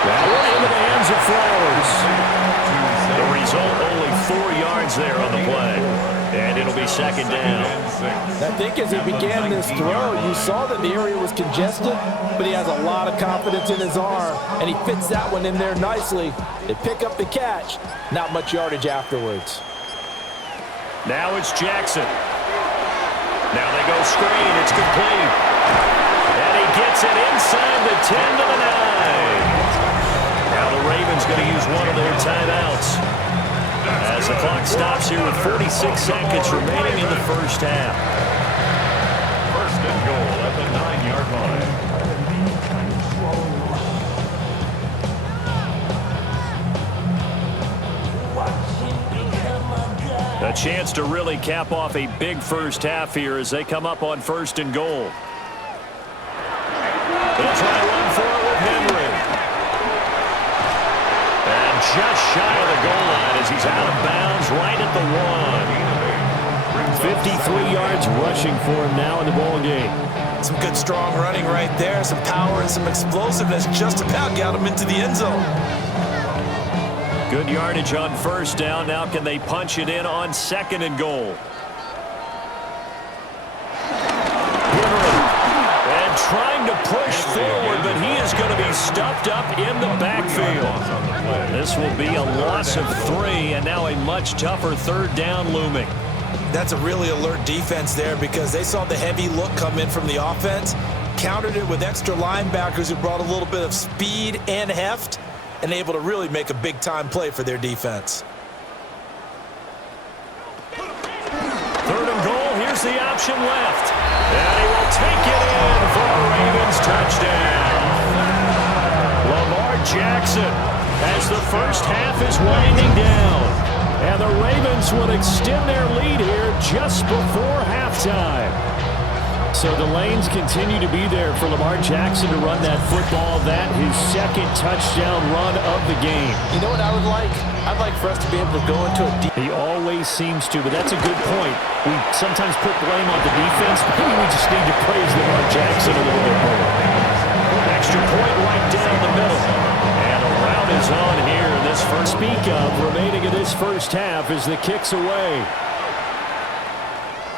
That one into the hands of Flowers. The result, only 4 yards there on the play. And it'll be 2nd down. I think as he began this throw, you saw that the area was congested, but he has a lot of confidence in his arm, and he fits that one in there nicely. They pick up the catch, not much yardage afterwards. Now it's Jackson. Now they go screen. It's complete. And he gets it inside the 10 to the 9. Now the Ravens going to use one of their timeouts. As the clock stops here with 46 seconds remaining in the first half. 1st and goal at the 9-yard line. A chance to really cap off a big first half here as they come up on 1st and goal. They'll try to run for it with Henry. And just shy of the goal line as he's out of bounds right at the 1. 53 yards rushing for him now in the ball game. Some good strong running right there, some power and some explosiveness just about got him into the end zone. Good yardage on 1st down. Now can they punch it in on 2nd and goal? And trying to push forward, but he is going to be stuffed up in the backfield. This will be a loss of 3, and now a much tougher 3rd down looming. That's a really alert defense there because they saw the heavy look come in from the offense, countered it with extra linebackers who brought a little bit of speed and heft, and able to really make a big-time play for their defense. 3rd and goal. Here's Here's the option left. And he will take it in for a Ravens touchdown. Lamar Jackson, as the first half is winding down. And the Ravens will extend their lead here just before halftime. So the lanes continue to be there for Lamar Jackson to run that football. That his second touchdown run of the game. You know what I would like? I'd like for us to be able to go into a deep. He always seems to, but that's a good point. We sometimes put blame on the defense. Maybe we just need to praise Lamar Jackson a little bit more. Extra point right down the middle. And a route is on here in this first. Speak of remaining in this first half as the kick's away.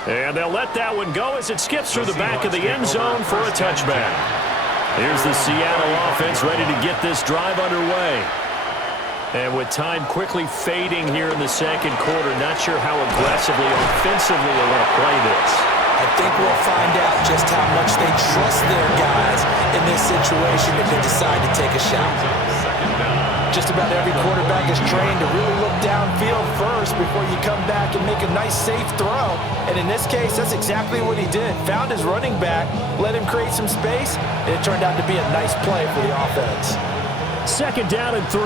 And they'll let that one go as it skips through the back of the end zone for a touchback. Here's the Seattle offense ready to get this drive underway. And with time quickly fading here in the second quarter, not sure how aggressively or offensively they want to play this. I think we'll find out just how much they trust their guys in this situation if they decide to take a shot. Just about every quarterback is trained to really look downfield first before you come back and make a nice, safe throw. And in this case, that's exactly what he did. Found his running back, let him create some space, and it turned out to be a nice play for the offense. Second down and 3.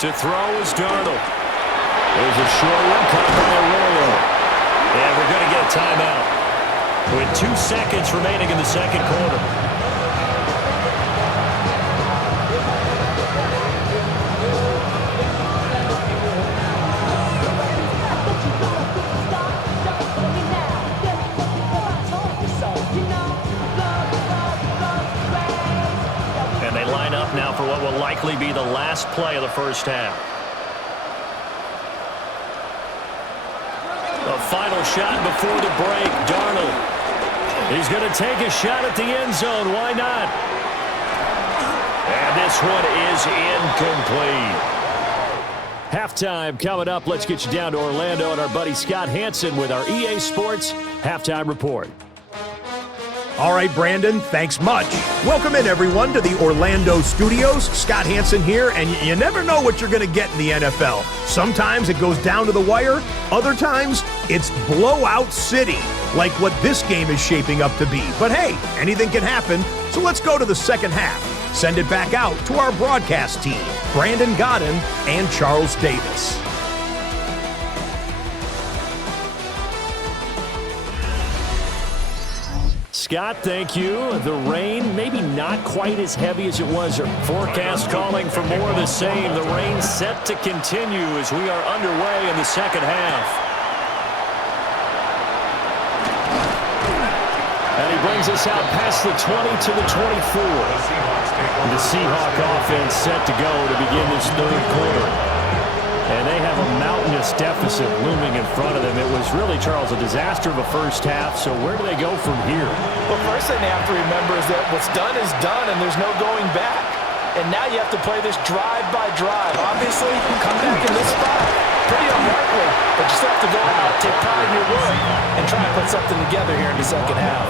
To throw is Darnold. There's a short one caught by Arroyo. And we're going to get a timeout with 2 seconds remaining in the second quarter. And they line up now for what will likely be the last play of the first half. A final shot before the break. Darnold. He's going to take a shot at the end zone. Why not? And this one is incomplete. Halftime coming up. Let's get you down to Orlando and our buddy Scott Hansen with our EA Sports Halftime Report. All right, Brandon, thanks much. Welcome in, everyone, to the Orlando studios. Scott Hansen here, and you never know what you're going to get in the NFL. Sometimes it goes down to the wire. Other times, it's blowout city, like what this game is shaping up to be. But hey, anything can happen, so let's go to the second half. Send it back out to our broadcast team, Brandon Godden and Charles Davis. Scott, thank you. The rain, maybe not quite as heavy as it was. Forecast calling for more of the same. The rain set to continue as we are underway in the second half. And he brings us out past the 20 to the 24. The Seahawks offense set to go to begin this third quarter. And they have a mountainous deficit looming in front of them. It was really, Charles, a disaster of a first half. So where do they go from here? Well, first thing they have to remember is that what's done is done, and there's no going back. And now you have to play this drive by drive. Obviously, come back in this spot. Pretty unlikely, but you still have to go out, take pride in your work, and try and put something together here in the second half.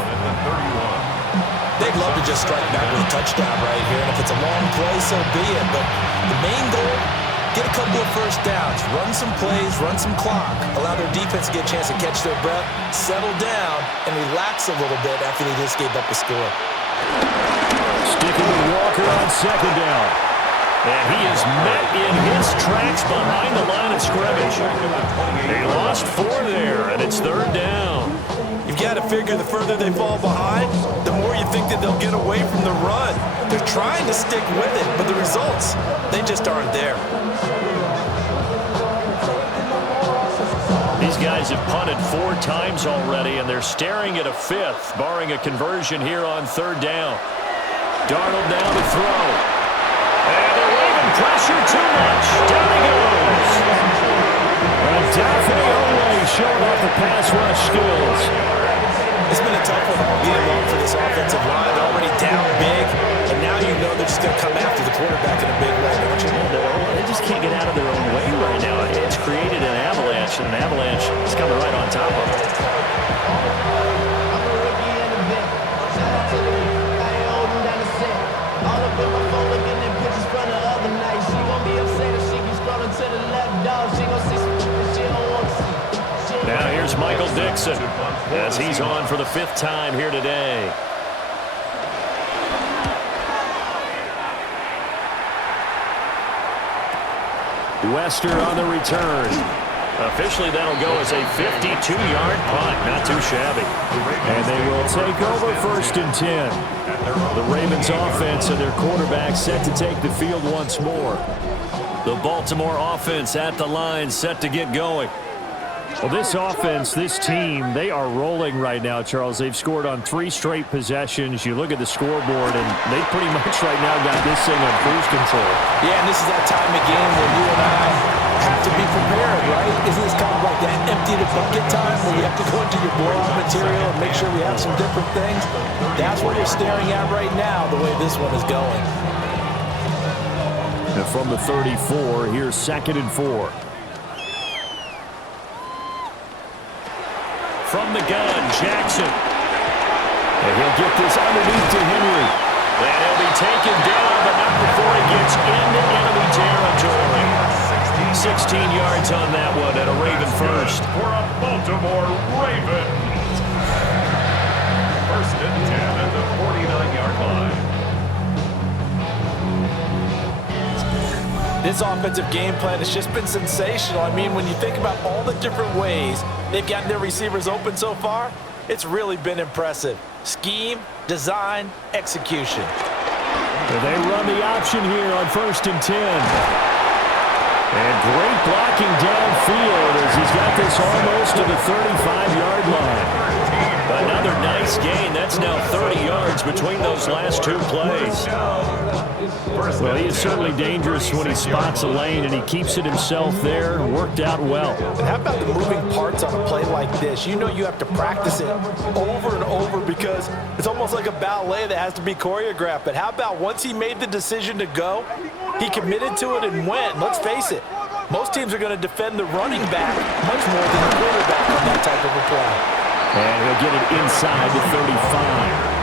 They'd love to just strike back with a touchdown right here, and if it's a long play, so be it. But the main goal, get a couple of first downs, run some plays, run some clock, allow their defense to get a chance to catch their breath, settle down, and relax a little bit after they just gave up a score. Sticking with Walker on second down. And he is met in his tracks behind the line of scrimmage. They lost 4 there, and it's third down. You've got to figure the further they fall behind, the more you think that they'll get away from the run. They're trying to stick with it, but the results, they just aren't there. These guys have punted 4 times already, and they're staring at a 5th, barring a conversion here on third down. Darnold now to throw. And they're waving pressure too much. Down he goes. And Daphne Olay showing off the pass rush skills. It's been a tough one all game long for this offensive line. They're already down big, and now you know they're just going to come after the quarterback in a big way, don't you? They just can't get out of their own way right now. It's created an avalanche, and an avalanche is coming right on top of it. All up in my phone looking at pictures from it's Michael Dixon as he's on for the 5th time here today. Wester on the return. Officially, that'll go as a 52-yard punt. Not too shabby. And they will take over 1st and 10. The Ravens offense and their quarterback set to take the field once more. The Baltimore offense at the line, set to get going. Well, this offense, this team, they are rolling right now, Charles. They've scored on 3 straight possessions. You look at the scoreboard, and they pretty much right now got this thing on cruise control. Yeah, and this is that time of game where you and I have to be prepared, right? Isn't this kind of like that empty the bucket time where you have to go into your blowout material and make sure we have some different things? That's what we're staring at right now, the way this one is going. And from the 34, here's 2nd and 4. From the gun, Jackson. And he'll get this underneath to Henry. And he'll be taken down, but not before he gets into enemy territory. 16 yards on that one, and a Raven first. For a Baltimore Raven. 1st and 10 at the 49-yard line. This offensive game plan has just been sensational. I mean, when you think about all the different ways they've gotten their receivers open so far, it's really been impressive. Scheme, design, execution. And they run the option here on 1st and 10. And great blocking downfield as he's got this almost to the 35-yard line. Another nice gain. That's now 30 yards between those last 2 plays. Well, he is certainly dangerous when he spots a lane, and he keeps it himself there. Worked out well. And how about the moving parts on a play like this? You know you have to practice it over and over because it's almost like a ballet that has to be choreographed. But how about once he made the decision to go, he committed to it and went. Let's face it, most teams are going to defend the running back much more than the quarterback on that type of a play. And he'll get it inside the 35.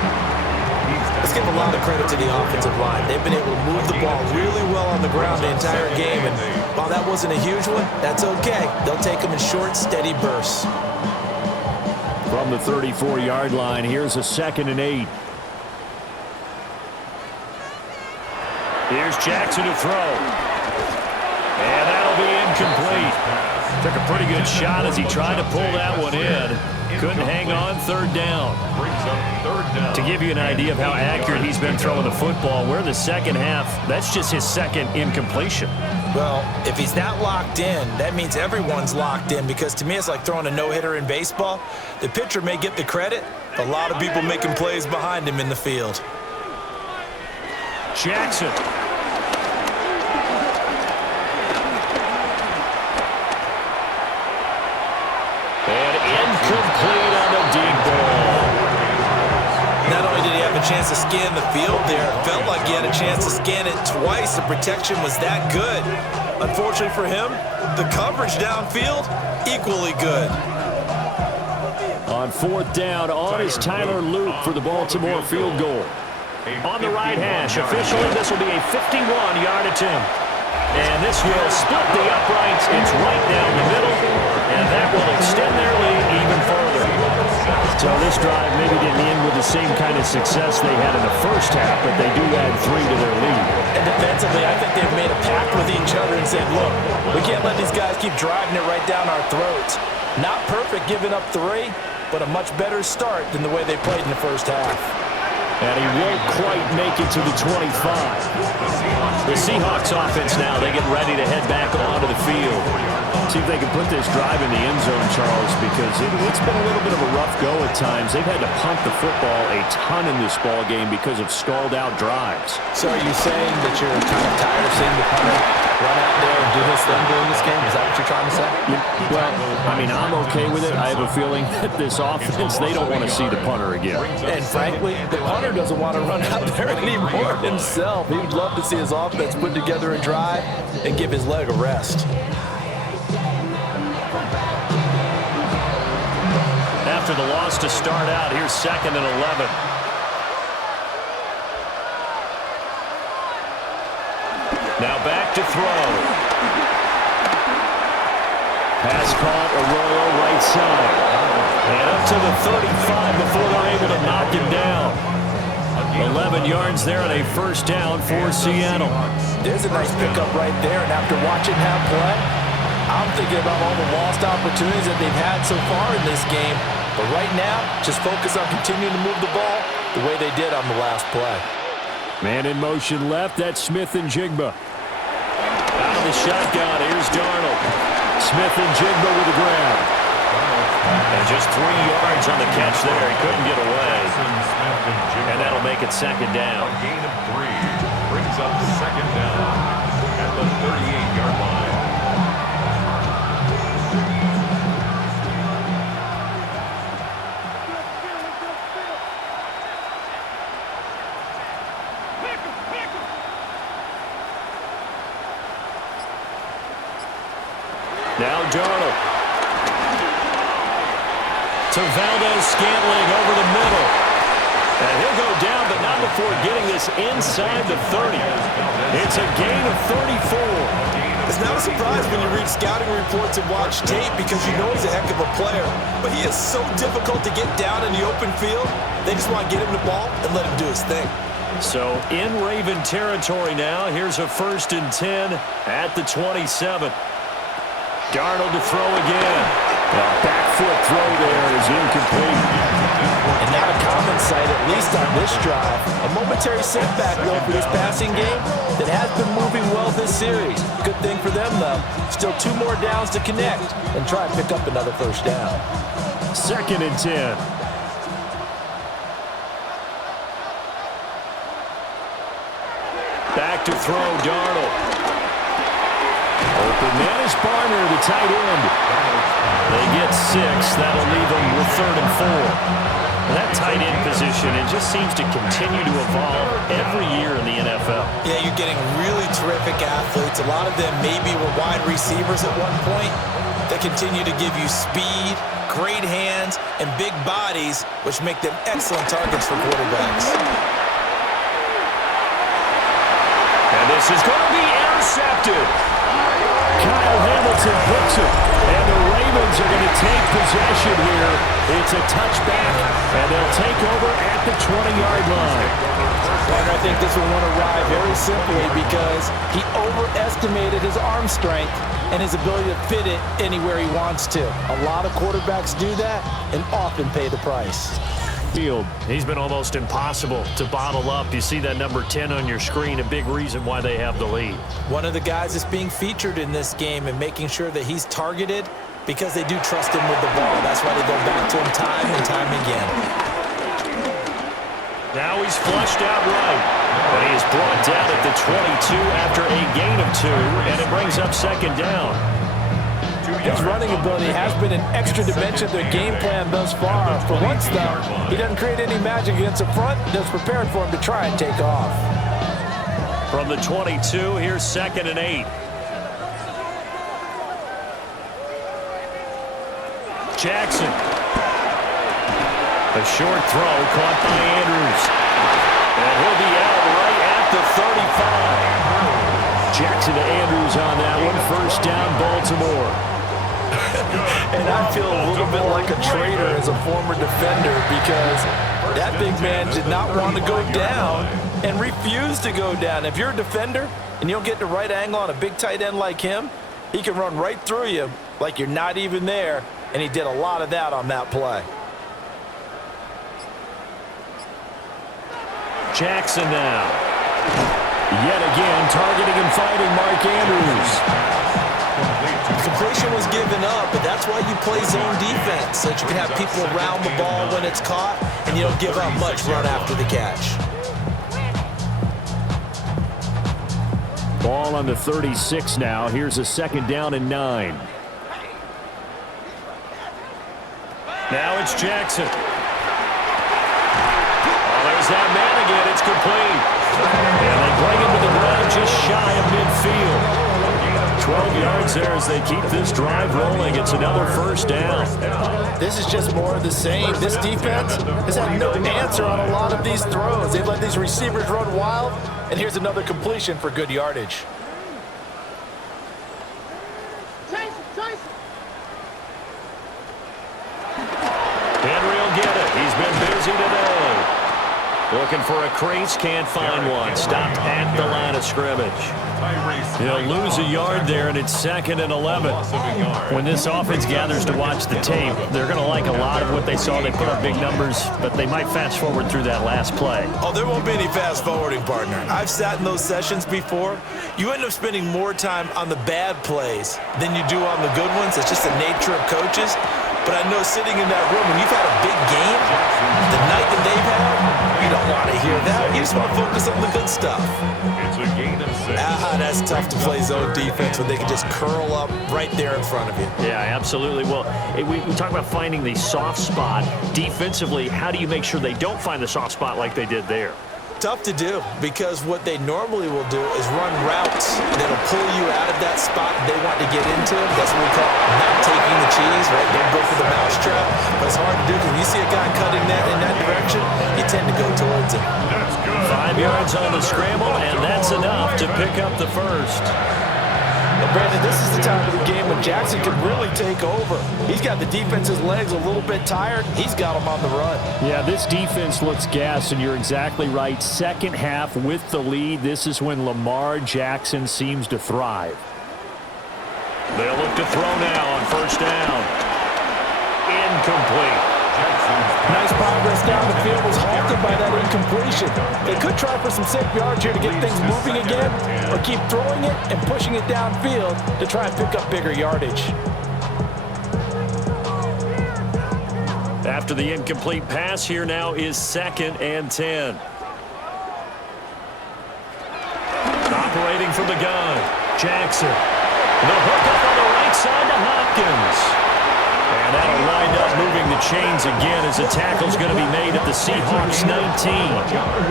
Let's give a lot of credit to the offensive line. They've been able to move the ball really well on the ground the entire game. And while that wasn't a huge one, that's okay. They'll take them in short, steady bursts. From the 34-yard line, here's a 2nd and 8. Here's Jackson to throw. And that'll be incomplete. Took a pretty good shot as he tried to pull that one in. Couldn't hang on, 3rd down. To give you an idea of how accurate he's been throwing the football, we're in the 2nd half. That's just his 2nd incompletion. Well, if he's that locked in, that means everyone's locked in because to me it's like throwing a no-hitter in baseball. The pitcher may get the credit, a lot of people making plays behind him in the field. Jackson. Incomplete on the deep ball. Not only did he have a chance to scan the field there, it felt like he had a chance to scan it twice. The protection was that good. Unfortunately for him, the coverage downfield, equally good. On 4th down, on is Tyler Luke for the Baltimore field goal. On the right hash, officially this will be a 51-yard attempt. And this will split the uprights. It's right down the middle, and that will extend their lead even further. So this drive maybe didn't end with the same kind of success they had in the first half, but they do add 3 to their lead. And defensively, I think they've made a pact with each other and said, look, we can't let these guys keep driving it right down our throats. Not perfect giving up 3, but a much better start than the way they played in the first half. And he won't quite make it to the 25. The Seahawks offense now, they get ready to head back onto the field. See if they can put this drive in the end zone, Charles, because it's been a little bit of a rough go at times. They've had to punt the football a ton in this ball game because of stalled-out drives. So are you saying that you're kind of tired of seeing the punter run out there and do his thing during this game? Is that what you're trying to say? Well, I mean, I'm okay with it. I have a feeling that this offense, they don't want to see the punter again. And frankly, the punter doesn't want to run out there anymore himself. He would love to see his offense put together a drive and give his leg a rest. After the loss to start out, here's 2nd and 11. Now back to throw. Pass caught, Arroyo right side. And up to the 35 before they're able to knock him down. 11 yards there on a first down for Seattle. There's a nice pickup right there, and after watching that play, I'm thinking about all the lost opportunities that they've had so far in this game. But right now, just focus on continuing to move the ball the way they did on the last play. Man in motion left, that's Smith and Jigba. Out of the shotgun, here's Darnold. Smith and Jigba with a grab. And just 3 yards on the catch there. He couldn't get away. And that'll make it second down. A gain of 3 brings up second down at the 38-yard line. Now Darnold. To Valdez-Scantling over the middle. And he'll go down, but not before getting this inside the 30. It's a gain of 34. It's not a surprise when you read scouting reports and watch tape because you know he's a heck of a player. But he is so difficult to get down in the open field. They just want to get him the ball and let him do his thing. So in Raven territory now, here's a 1st and 10 at the 27. Darnold to throw again. The back foot throw there is incomplete. And not a common sight, at least on this drive. A momentary setback, though, for this passing game that has been moving well this series. Good thing for them, though. Still 2 more downs to connect and try and pick up another first down. 2nd and 10. Back to throw, Darnold. Open man is Barner, the tight end. They get 6. That'll leave them with 3rd and 4. That tight end position, it just seems to continue to evolve every year in the NFL. Yeah, you're getting really terrific athletes. A lot of them maybe were wide receivers at one point. They continue to give you speed, great hands, and big bodies, which make them excellent targets for quarterbacks. And this is going to be intercepted. Kyle Hamilton picks it, and the Ravens are going to take possession here. It's a touchback, and they'll take over at the 20-yard line. And I think this will want to ride very simply because he overestimated his arm strength and his ability to fit it anywhere he wants to. A lot of quarterbacks do that and often pay the price. Field. He's been almost impossible to bottle up. You see that number 10 on your screen, a big reason why they have the lead. One of the guys that's being featured in this game and making sure that he's targeted because they do trust him with the ball. That's why they go back to him time and time again. Now he's flushed out right. But he is brought down at the 22 after a gain of 2, and it brings up second down. His running ability has been an extra dimension to their game plan thus far. For once, though, he doesn't create any magic against the front. That's prepared for him to try and take off. From the 22, here's 2nd and 8. Jackson. A short throw caught by Andrews. And he'll be out right at the 35. Jackson to Andrews on that one. First down, Baltimore. And I feel a little bit like a traitor as a former defender because that big man did not want to go down and refused to go down. If you're a defender and you don't get the right angle on a big tight end like him, he can run right through you like you're not even there, and he did a lot of that on that play. Jackson now. Yet again, targeting and fighting Mark Andrews. The completion was given up, but that's why you play zone defense, so that you can have people around the ball when it's caught, and you don't give up much run after the catch. Ball on the 36 now. Here's a 2nd down and 9. Now it's Jackson. Oh, there's that man again. It's complete. And they bring him to the ground just shy of midfield. 12 yards there as they keep this drive rolling. It's another first down. This is just more of the same. This defense has had no answer on a lot of these throws. They've let these receivers run wild, and here's another completion for good yardage. He's been busy today. Looking for a crease, can't find one. Stopped at the line of scrimmage. He'll lose a yard there, and it's 2nd and 11. When this offense gathers to watch the tape, they're going to like a lot of what they saw. They put up big numbers, but they might fast forward through that last play. Oh, there won't be any fast forwarding, partner. I've sat in those sessions before. You end up spending more time on the bad plays than you do on the good ones. It's just the nature of coaches. But I know sitting in that room, when you've had a big game, the night that they've had, you don't want to hear that. You just want to focus on the good stuff. It's a gain of 6. That's tough to play zone defense when they can just curl up right there in front of you. Yeah, absolutely. Well, we talk about finding the soft spot. Defensively, how do you make sure they don't find the soft spot like they did there? Tough to do, because what they normally will do is run routes that'll pull you out of that spot they want to get into. That's what we call not taking the cheese, right? Don't go for the mousetrap. But it's hard to do because when you see a guy cutting that in that direction, you tend to go towards him. 5 yards on the scramble, and that's enough to pick up the first. And Brandon, this is the time of the game when Jackson can really take over. He's got the defense's legs a little bit tired. He's got them on the run. Yeah, this defense looks gassed, and you're exactly right. Second half with the lead, this is when Lamar Jackson seems to thrive. They'll look to throw now on first down. Incomplete. Nice progress down the field was halted by that incompletion. They could try for some safe yards here to get things moving again, or keep throwing it and pushing it downfield to try and pick up bigger yardage. After the incomplete pass, here now is 2nd and 10. Operating from the gun, Jackson. The hook up on the right side to Hopkins. And that'll wind up moving the chains again as the tackle's going to be made at the Seahawks 19.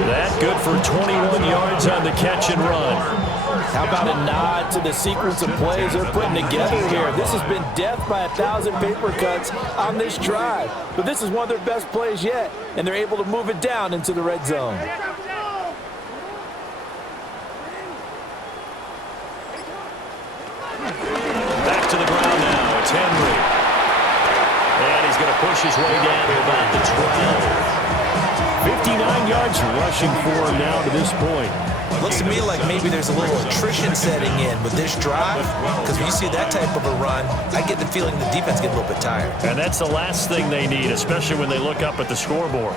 That good for 21 yards on the catch and run. How about a nod to the sequence of plays they're putting together here? This has been death by 1,000 paper cuts on this drive. But this is one of their best plays yet, and they're able to move it down into the red zone. Back to the ground now. It's Henry. And he's going to push his way down to about the 12. 59 yards rushing for him now to this point. Looks to me like maybe there's a little attrition setting in with this drive, because when you see that type of a run, I get the feeling the defense gets a little bit tired. And that's the last thing they need, especially when they look up at the scoreboard.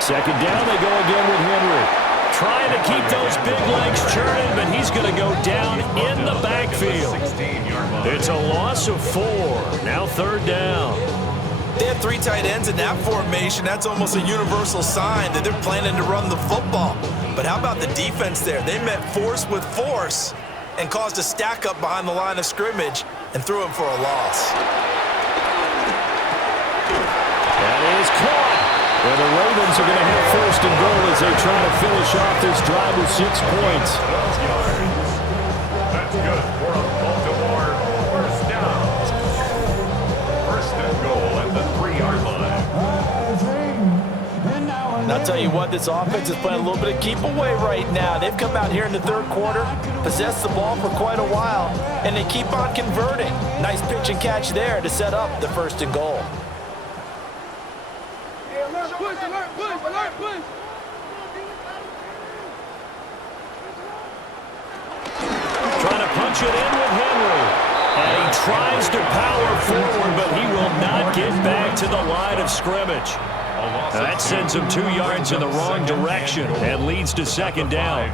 Second down, they go again with Henry. Trying to keep those big legs churning, but he's going to go down in the backfield. It's a loss of 4. Now 3rd down. They have 3 tight ends in that formation. That's almost a universal sign that they're planning to run the football. But how about the defense there? They met force with force and caused a stack up behind the line of scrimmage and threw him for a loss. That is caught. Well, the Ravens are going to have 1st and goal as they try to finish off this drive with 6 points. That's good for a Baltimore first down. 1st and goal at the 3-yard line. And I'll tell you what, this offense is playing a little bit of keep away right now. They've come out here in the 3rd quarter, possessed the ball for quite a while, and they keep on converting. Nice pitch and catch there to set up the 1st and goal. Trying to punch it in with Henry. And he tries to power forward, but he will not get back to the line of scrimmage. Now that sends him 2 yards in the wrong direction and leads to 2nd down.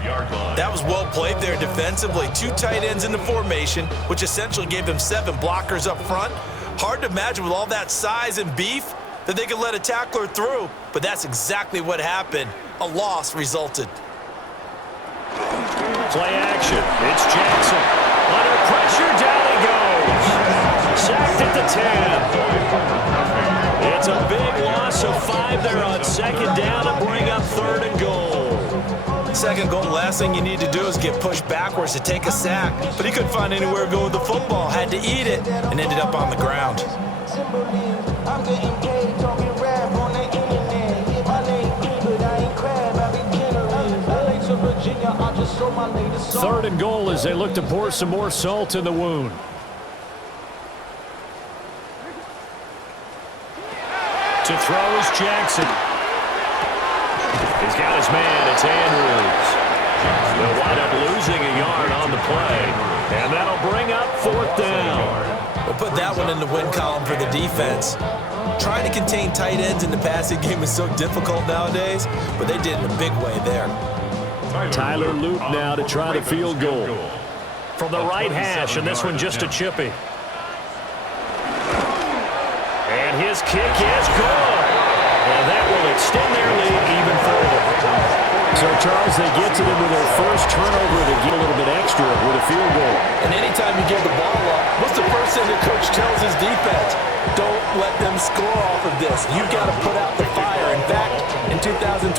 That was well played there defensively. 2 tight ends in the formation, which essentially gave them 7 blockers up front. Hard to imagine with all that size and beef that they could let a tackler through, but that's exactly what happened. A loss resulted. Play action. It's Jackson. Under pressure, down he goes. Sacked at the 10. It's a big loss of 5 there on 2nd down to bring up 3rd and goal. 2nd goal, last thing you need to do is get pushed backwards to take a sack, but he couldn't find anywhere to go with the football, had to eat it, and ended up on the ground. I'm getting paid, talking rap on the internet. Yeah, my name Green, but I ain't crab, I be generous. LA to Virginia, I just sold my latest song. 3rd and goal as they look to pour some more salt in the wound. To throw is Jackson. He's got his man. It's Andrews. They'll wind up losing a yard on the play. And that'll bring up 4th down. We'll put that one in the win column for the defense. Trying to contain tight ends in the passing game is so difficult nowadays, but they did in a big way there. Tyler Loop now to try the field goal. From the right hash, and this one just a chippy. And his kick is good. And that will extend their lead even further. So, Charles, they get to them with their first turnover. They get a little bit extra with a field goal. And anytime you give the ball up, what's the first thing the coach tells his defense? Don't let them score off of this. You've got to put out the fire. In fact, in 2021,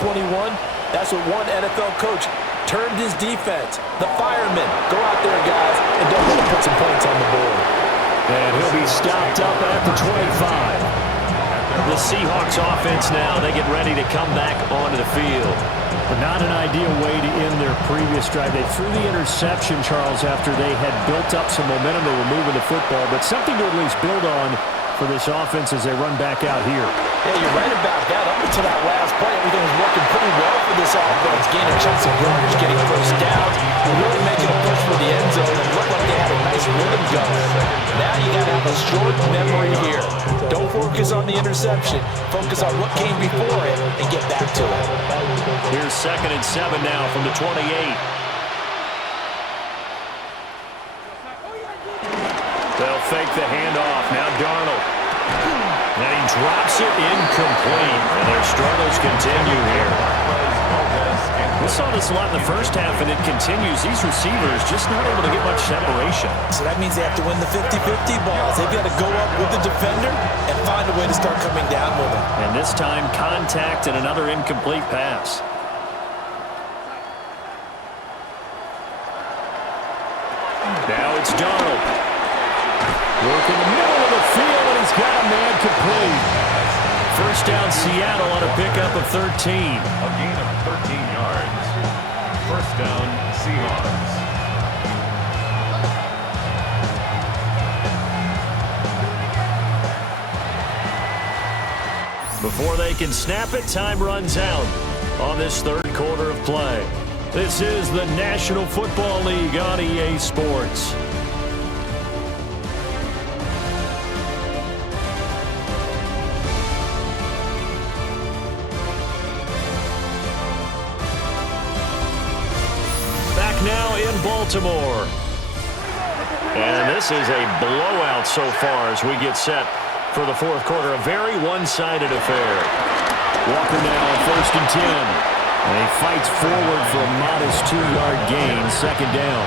that's what one NFL coach termed his defense. The firemen. Go out there, guys, and don't let them put some points on the board. And he'll be stopped up at the 25. The Seahawks offense now, they get ready to come back onto the field. But not an ideal way to end their previous drive. They threw the interception, Charles, after they had built up some momentum. They were moving the football, but something to at least build on for this offense as they run back out here. Yeah, you're right about that. Up until that last play, everything was working pretty well for this offense. Gaining chunks of yardage, getting first down, really making a push for the end zone. It looked like they had a nice rhythm going. Now you got to have a short memory here. Don't focus on the interception. Focus on what came before it and get back to it. Here's 2nd and 7 now from the 28. They'll fake the handoff. Now Darnold. And he drops it incomplete. And their struggles continue here. We saw this a lot in the first half, and it continues. These receivers just not able to get much separation. So that means they have to win the 50-50 balls. They've got to go up with the defender and find a way to start coming down with him. And this time, contact and another incomplete pass. Now it's Darnold. Work in the middle of the field, and he's got a man complete. First down, Seattle on a pickup of 13. A gain of 13 yards. First down, Seahawks. Before they can snap it, time runs out on this 3rd quarter of play. This is the National Football League on EA Sports. Back now in Baltimore. And this is a blowout so far as we get set for the 4th quarter. A very one-sided affair. Walker now on 1st and 10. And he fights forward for a modest 2-yard gain, 2nd down.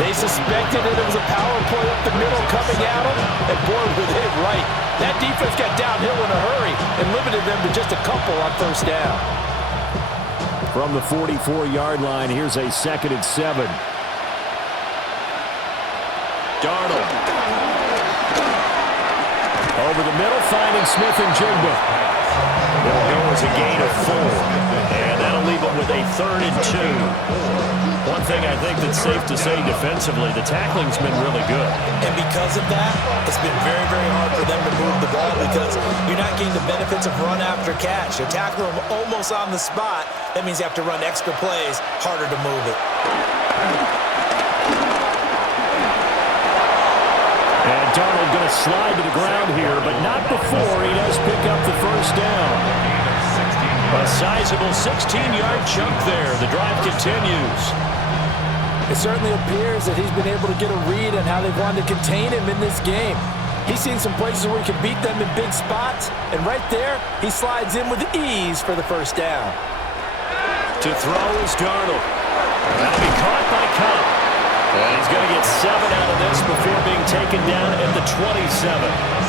They suspected that it was a power play up the middle coming at them, and boy, were they right. That defense got downhill in a hurry and limited them to just a couple on 1st down. From the 44-yard line, here's a 2nd and 7. Darnold. Over the middle, finding Smith and Jigba. It'll go as a gain of 4. And that'll leave them with a 3rd and 2. One thing I think that's safe to say defensively, the tackling's been really good. And because of that, it's been very, very hard for them to move the ball because you're not getting the benefits of run after catch. You tackle them almost on the spot. That means you have to run extra plays, harder to move it. And Darnold going to slide to the ground here, but not before he does pick up the 1st down. A sizable 16-yard chunk there. The drive continues. It certainly appears that he's been able to get a read on how they've wanted to contain him in this game. He's seen some places where he can beat them in big spots, and right there, he slides in with ease for the 1st down. To throw is Darnold. That'll be caught by Cup. And he's going to get 7 out of this before being taken down at the 27.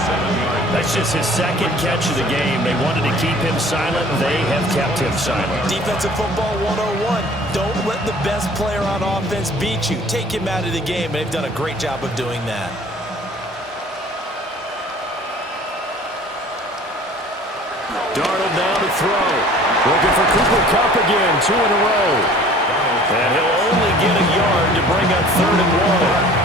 That's just his 2nd catch of the game. They wanted to keep him silent. They have kept him silent. Defensive football 101. Don't let the best player on offense beat you. Take him out of the game. They've done a great job of doing that. Darnold now to throw. Looking for Cooper Kupp again. 2 in a row. And he'll only get a yard to bring up 3rd and 1.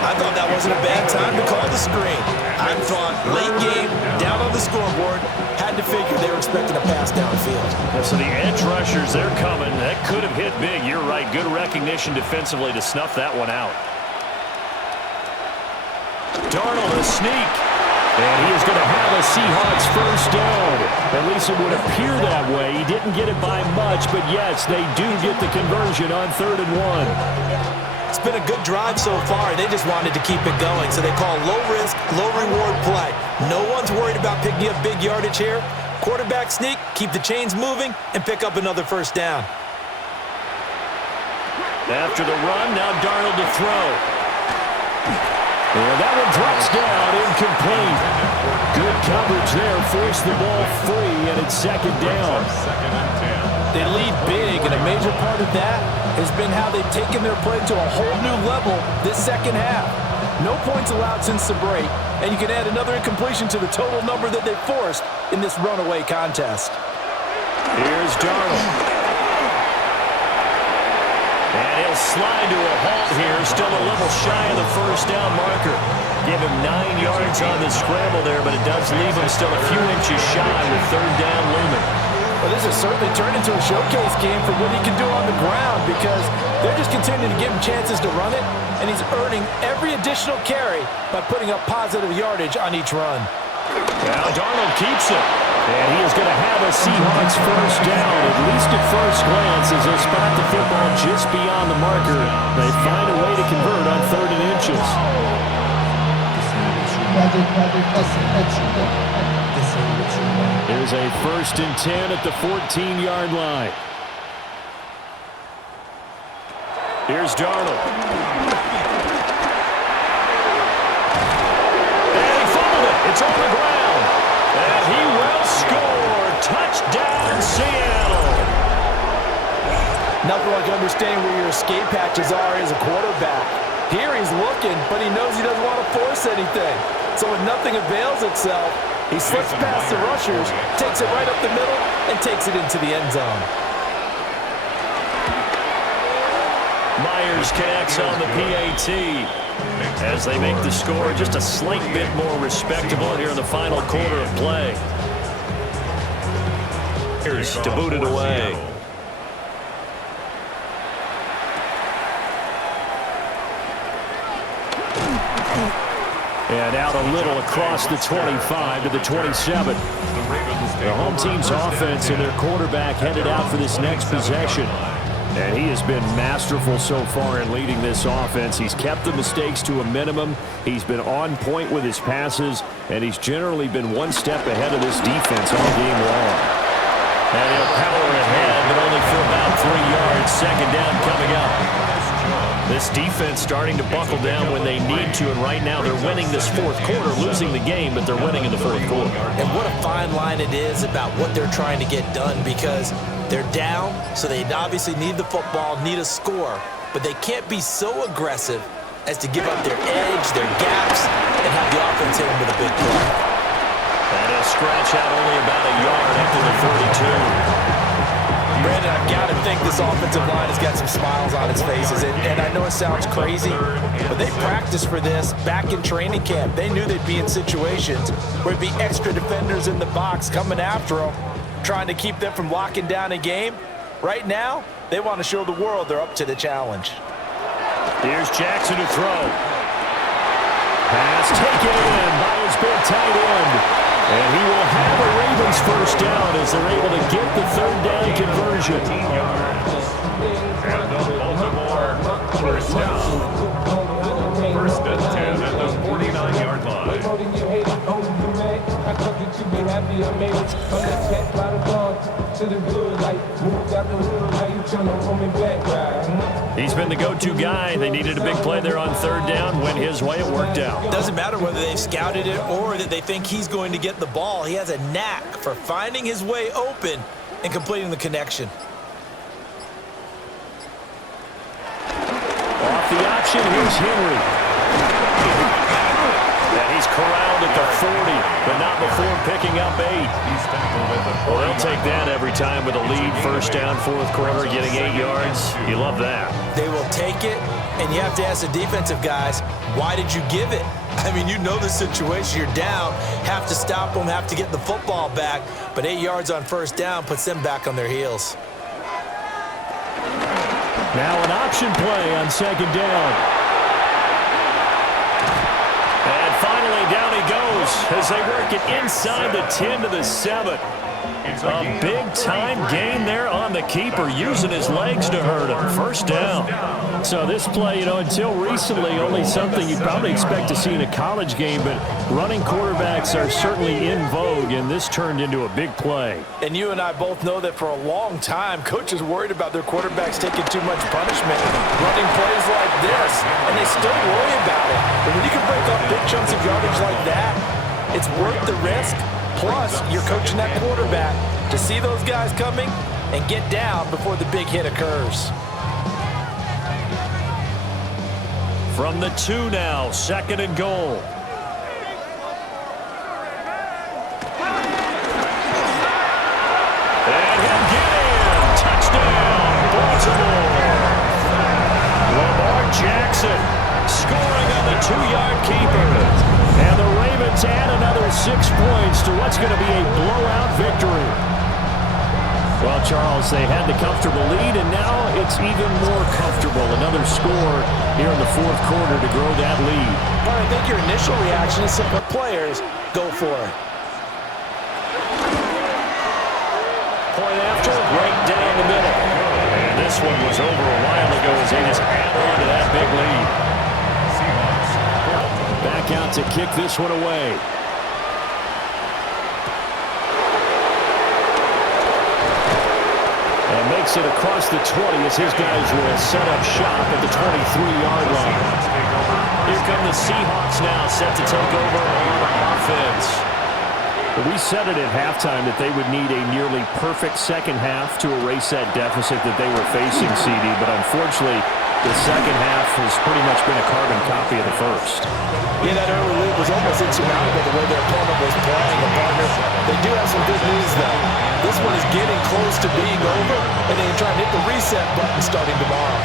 I thought that wasn't a bad time to call the screen. I thought late game, down on the the scoreboard, had to figure they were expecting a pass downfield. Yeah, so the edge rushers, they're coming. That could have hit big. You're right. Good recognition defensively to snuff that one out. Darnold, a sneak. And he is going to have a Seahawks first down. At least it would appear that way. He didn't get it by much, but yes, they do get the conversion on 3rd and 1. It's been a good drive so far. They just wanted to keep it going, so they call low-risk, low-reward play. No one's worried about picking up big yardage here. Quarterback sneak, keep the chains moving, and pick up another first down. After the run, now Darnold to throw. And that one drops down, incomplete. Good coverage there, forced the ball free, and it's 2nd down. They lead big, and a major part of that has been how they've taken their play to a whole new level this second half. No points allowed since the break, and you can add another incompletion to the total number that they forced in this runaway contest. Here's Darnold. And he'll slide to a halt here, still a little shy of the first down marker. Give him 9 yards on the scramble there, but it does leave him still a few inches shy with 3rd down looming. Well, this has certainly turned into a showcase game for what he can do on the ground because they're just continuing to give him chances to run it, and he's earning every additional carry by putting up positive yardage on each run. Now Darnold keeps it, and he is going to have a Seahawks first down, at least at first glance, as they spot the football just beyond the marker. They find a way to convert on 3rd and inches. Here's a 1st and 10 at the 14-yard line. Here's Darnold. And he fumbled it. It's on the ground. And he will score. Touchdown, Seattle. Nothing like understanding where your escape patches are as a quarterback. Here he's looking, but he knows he doesn't want to force anything. So when nothing avails itself, he slips past the rushers, takes it right up the middle, and takes it into the end zone. Myers connects on the PAT as they make the score just a slight bit more respectable here in the final quarter of play. Here's to boot it away. And out a little across the 25 to the 27. The home team's offense and their quarterback headed out for this next possession. And he has been masterful so far in leading this offense. He's kept the mistakes to a minimum. He's been on point with his passes, and he's generally been one step ahead of this defense all game long. And he'll power ahead, but only for about 3 yards. 2nd down coming up. This defense starting to buckle down when they need to, and right now they're winning this 4th quarter, losing the game, but they're winning in the 4th quarter. And what a fine line it is about what they're trying to get done because they're down, so they obviously need the football, need a score, but they can't be so aggressive as to give up their edge, their gaps, and have the offense hit them with a big play. And he'll scratch out only about a yard after the 42. Brandon, I've got to think this offensive line has got some smiles on its faces. And I know it sounds crazy, but they practiced for this back in training camp. They knew they'd be in situations where it'd be extra defenders in the box coming after them, trying to keep them from locking down a game. Right now, they want to show the world they're up to the challenge. Here's Jackson to throw. Pass taken in by his big tight end. And he will have a Ravens first down as they're able to get the 3rd down conversion. And the Baltimore first down. 1st and 10 at the 49-yard line. He's been the go-to guy. They needed a big play there on 3rd down. Went his way, it worked out. Doesn't matter whether they've scouted it or that they think he's going to get the ball. He has a knack for finding his way open and completing the connection. Off the option, here's Henry. And he's corralled at the 40, but not before picking up 8. Well, they'll take that every time with a lead. First down, 4th quarter, getting 8 yards. You love that. They will take it, And you have to ask the defensive guys, why did you give it? I mean, you know the situation. You're down, have to stop them, have to get the football back. But 8 yards on first down puts them back on their heels. Now an option play on second down. And finally down he goes as they work it inside the 10 to the 7. A big-time gain there on the keeper, using his legs to hurt him. First down. So this play, until recently, only something you'd probably expect to see in a college game, but running quarterbacks are certainly in vogue, and this turned into a big play. And you and I both know that for a long time, coaches worried about their quarterbacks taking too much punishment, running plays like this, and they still worry about it. But when you can break up big chunks of yardage like that, it's worth the risk. Plus, you're coaching that quarterback to see those guys coming and get down before the big hit occurs. From the 2 now, second and goal. And he'll get in. Touchdown, Baltimore. Lamar Jackson scoring on the 2-yard keeper. And the Ravens add another 6 points to what's going to be a blowout victory. Well, Charles, they had the comfortable lead, and now it's even more comfortable. Another score here in the fourth quarter to grow that lead. Well, I think your initial reaction is simple. Players, go for it. Point after, right down the middle. And this one was over a while ago as they just add on to that big lead. Back out to kick this one away. And makes it across the 20 as his guys will set up shop at the 23-yard line. Here come the Seahawks now, set to take over on offense. We said it at halftime that they would need a nearly perfect second half to erase that deficit that they were facing, CD, but unfortunately, the second half has pretty much been a carbon copy of the first. Yeah, that early lead was almost insurmountable the way their opponent was playing. And partners, they do have some good news, though. This one is getting close to being over, and they can try and hit the reset button starting tomorrow.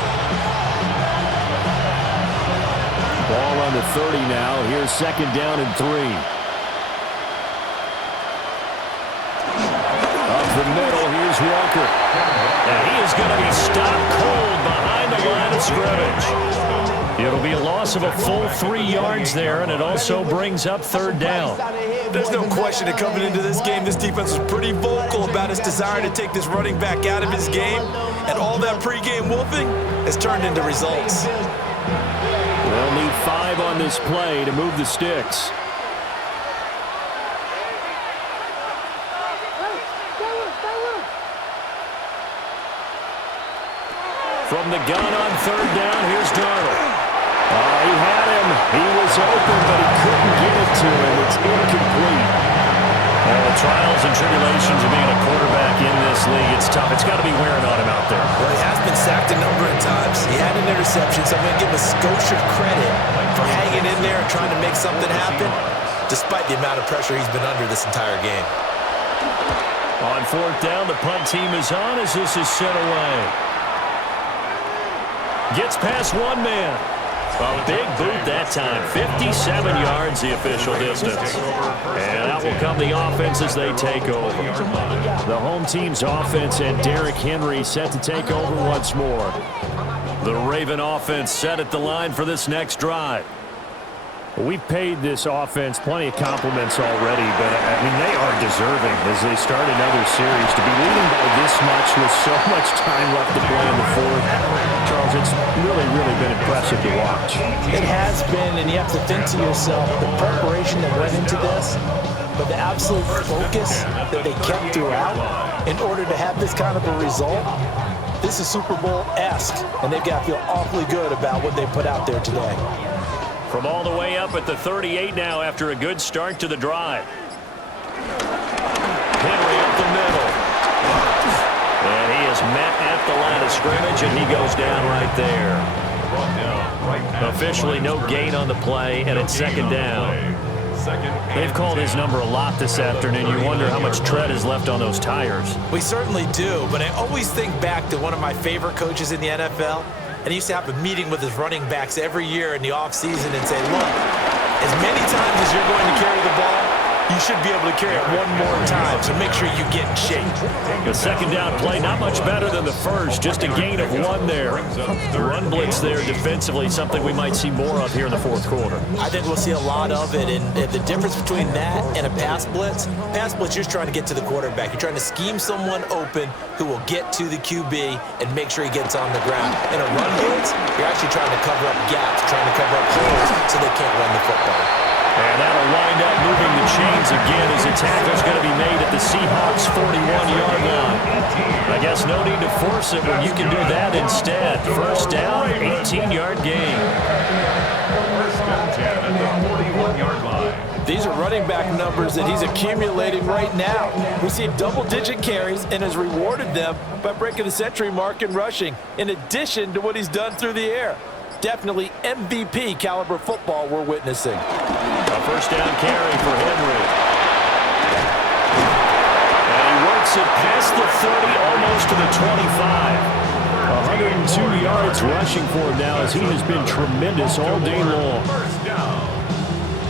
Ball on the 30 now. Here's second down and 3. Up the middle, here's Walker. And he is going to be stopped cold behind the line of scrimmage. It'll be a loss of a full 3 yards there, and it also brings up third down. There's no question that coming into this game, this defense was pretty vocal about its desire to take this running back out of his game, and all that pregame wolfing has turned into results. They'll need 5 on this play to move the sticks. From the gun on third down, here's Darnold. He had him. He was open, but he couldn't get it to him. It's incomplete. The trials and tribulations of being a quarterback in this league, it's tough. It's got to be wearing on him out there. Well, he has been sacked a number of times. He had an interception, so I'm going to give him a skosh of credit for hanging in there and trying to make something happen, despite the amount of pressure he's been under this entire game. On fourth down, the punt team is on as this is sent away. Gets past one man. A big boot that time. 57 yards the official distance. And out will come the offense as they take over. The home team's offense and Derrick Henry set to take over once more. The Raven offense set at the line for this next drive. We've paid this offense plenty of compliments already, but, I mean, they are deserving as they start another series. To be leading by this much with so much time left to play in the fourth, Charles, it's really, really been impressive to watch. It has been, and you have to think to yourself, the preparation that went into this, but the absolute focus that they kept throughout in order to have this kind of a result. This is Super Bowl-esque, and they've got to feel awfully good about what they put out there today. From all the way up at the 38 now after a good start to the drive. Henry up the middle. And he is met at the line of scrimmage, and he goes down right there. Officially no gain on the play, and it's second down. They've called his number a lot this afternoon. You wonder how much tread is left on those tires. We certainly do, but I always think back to one of my favorite coaches in the NFL, and he used to have a meeting with his running backs every year in the offseason and say, look, as many times as you're going to carry the ball, you should be able to carry it one more time, so make sure you get in shape. The second down play, not much better than the first, just a gain of 1 there. The run blitz there defensively, something we might see more of here in the fourth quarter. I think we'll see a lot of it, and the difference between that and a pass blitz, you're just trying to get to the quarterback. You're trying to scheme someone open who will get to the QB and make sure he gets on the ground. In a run blitz, you're actually trying to cover up gaps, trying to cover up holes so they can't run the football. And that'll wind up moving the chains again as the tackle's going to be made at the Seahawks' 41-yard line. I guess no need to force it when you can do that instead. First down, 18-yard gain. First and 10 at the 41-yard line. These are running back numbers that he's accumulating right now. Received double-digit carries and has rewarded them by breaking the century mark in rushing, in addition to what he's done through the air. Definitely MVP caliber football we're witnessing. A first down carry for Henry. And he works it past the 30, almost to the 25. 102 yards rushing for him now as he has been tremendous all day long. First down.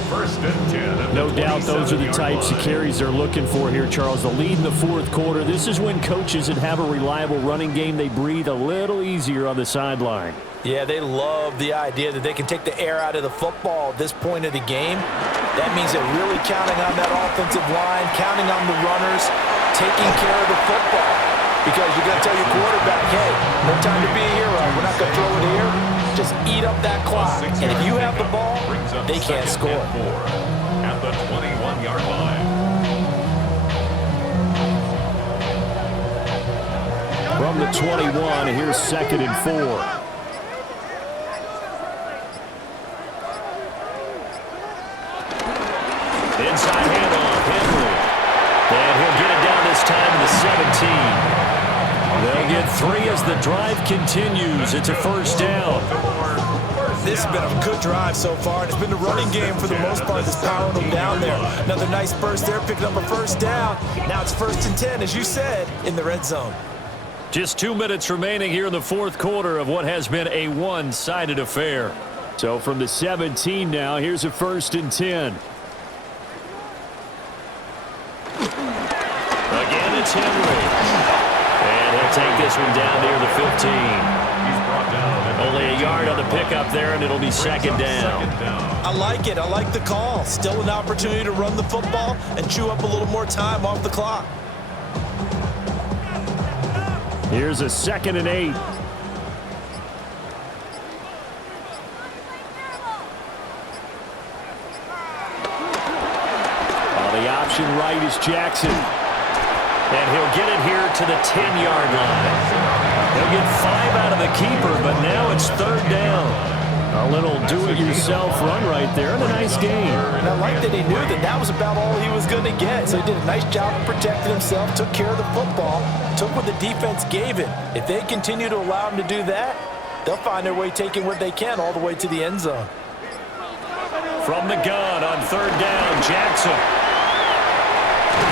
First and 10. No doubt those are the types of carries they're looking for here, Charles. The lead in the fourth quarter. This is when coaches that have a reliable running game, they breathe a little easier on the sideline. Yeah, they love the idea that they can take the air out of the football at this point of the game. That means they're really counting on that offensive line, counting on the runners, taking care of the football. Because you're going to tell your quarterback, hey, no time to be a hero. We're not going to throw it here. Just eat up that clock. And if you have the ball, they can't score. At the 21-yard line. From the 21, here's 2nd and 4. Inside handoff, Henry. And he'll get it down this time to the 17. They'll get 3 as the drive continues. It's a first down. This has been a good drive so far, and it's been the running game for the most part that's powering them down there. Another nice burst there, picking up a first down. Now it's 1st and 10, as you said, in the red zone. Just 2 minutes remaining here in the fourth quarter of what has been a one-sided affair. So from the 17 now, here's a 1st and 10. Again, it's Henry. And he'll take this one down near the 15. He's brought down. Only a yard on the pickup there, and it'll be second down. I like it. I like the call. Still an opportunity to run the football and chew up a little more time off the clock. Here's a 2nd and 8. The option right is Jackson. And he'll get it here to the 10-yard line. He'll get 5 out of the keeper, but now it's 3rd down. A little do-it-yourself run right there, and a nice game. And I like that he knew that that was about all he was going to get. So he did a nice job of protecting himself, took care of the football, took what the defense gave him. If they continue to allow him to do that, they'll find their way taking what they can all the way to the end zone. From the gun on 3rd down, Jackson.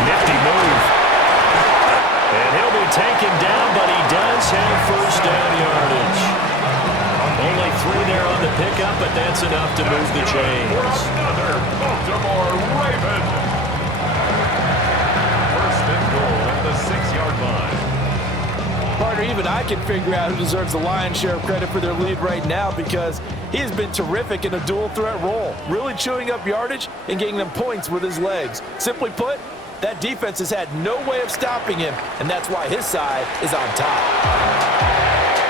Nifty move. And he'll be taken down, but he does have first down yardage. Only 3 there on the pickup, but that's enough to move the chains. Another Baltimore Raven. First and goal at the 6-yard line. Partner, even I can figure out who deserves the lion's share of credit for their lead right now, because he has been terrific in a dual threat role, really chewing up yardage and getting them points with his legs. Simply put, that defense has had no way of stopping him, and that's why his side is on top.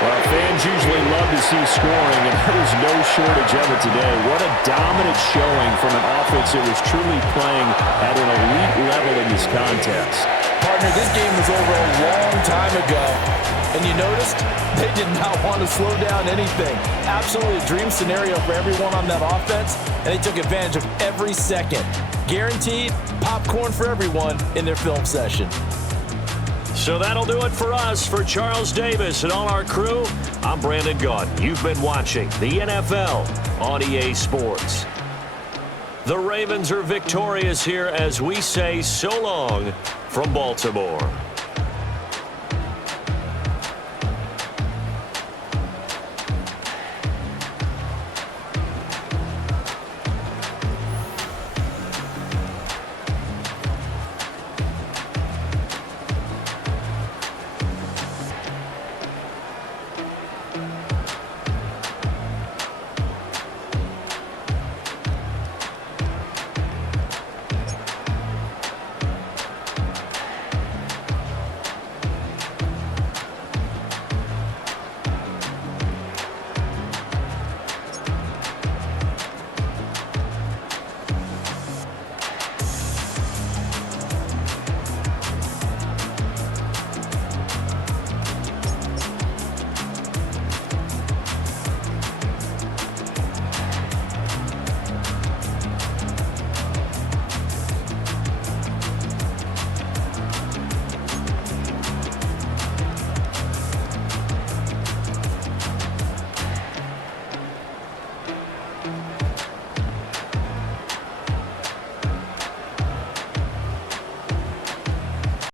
Well, fans usually love to see scoring, and there's no shortage of it today. What a dominant showing from an offense that was truly playing at an elite level in this contest. Partner, this game was over a long time ago, and you noticed they did not want to slow down anything. Absolutely a dream scenario for everyone on that offense, and they took advantage of every second. Guaranteed popcorn for everyone in their film session. So that'll do it for us. For Charles Davis and all our crew, I'm Brandon Gaudin. You've been watching the NFL on EA Sports. The Ravens are victorious here as we say so long from Baltimore.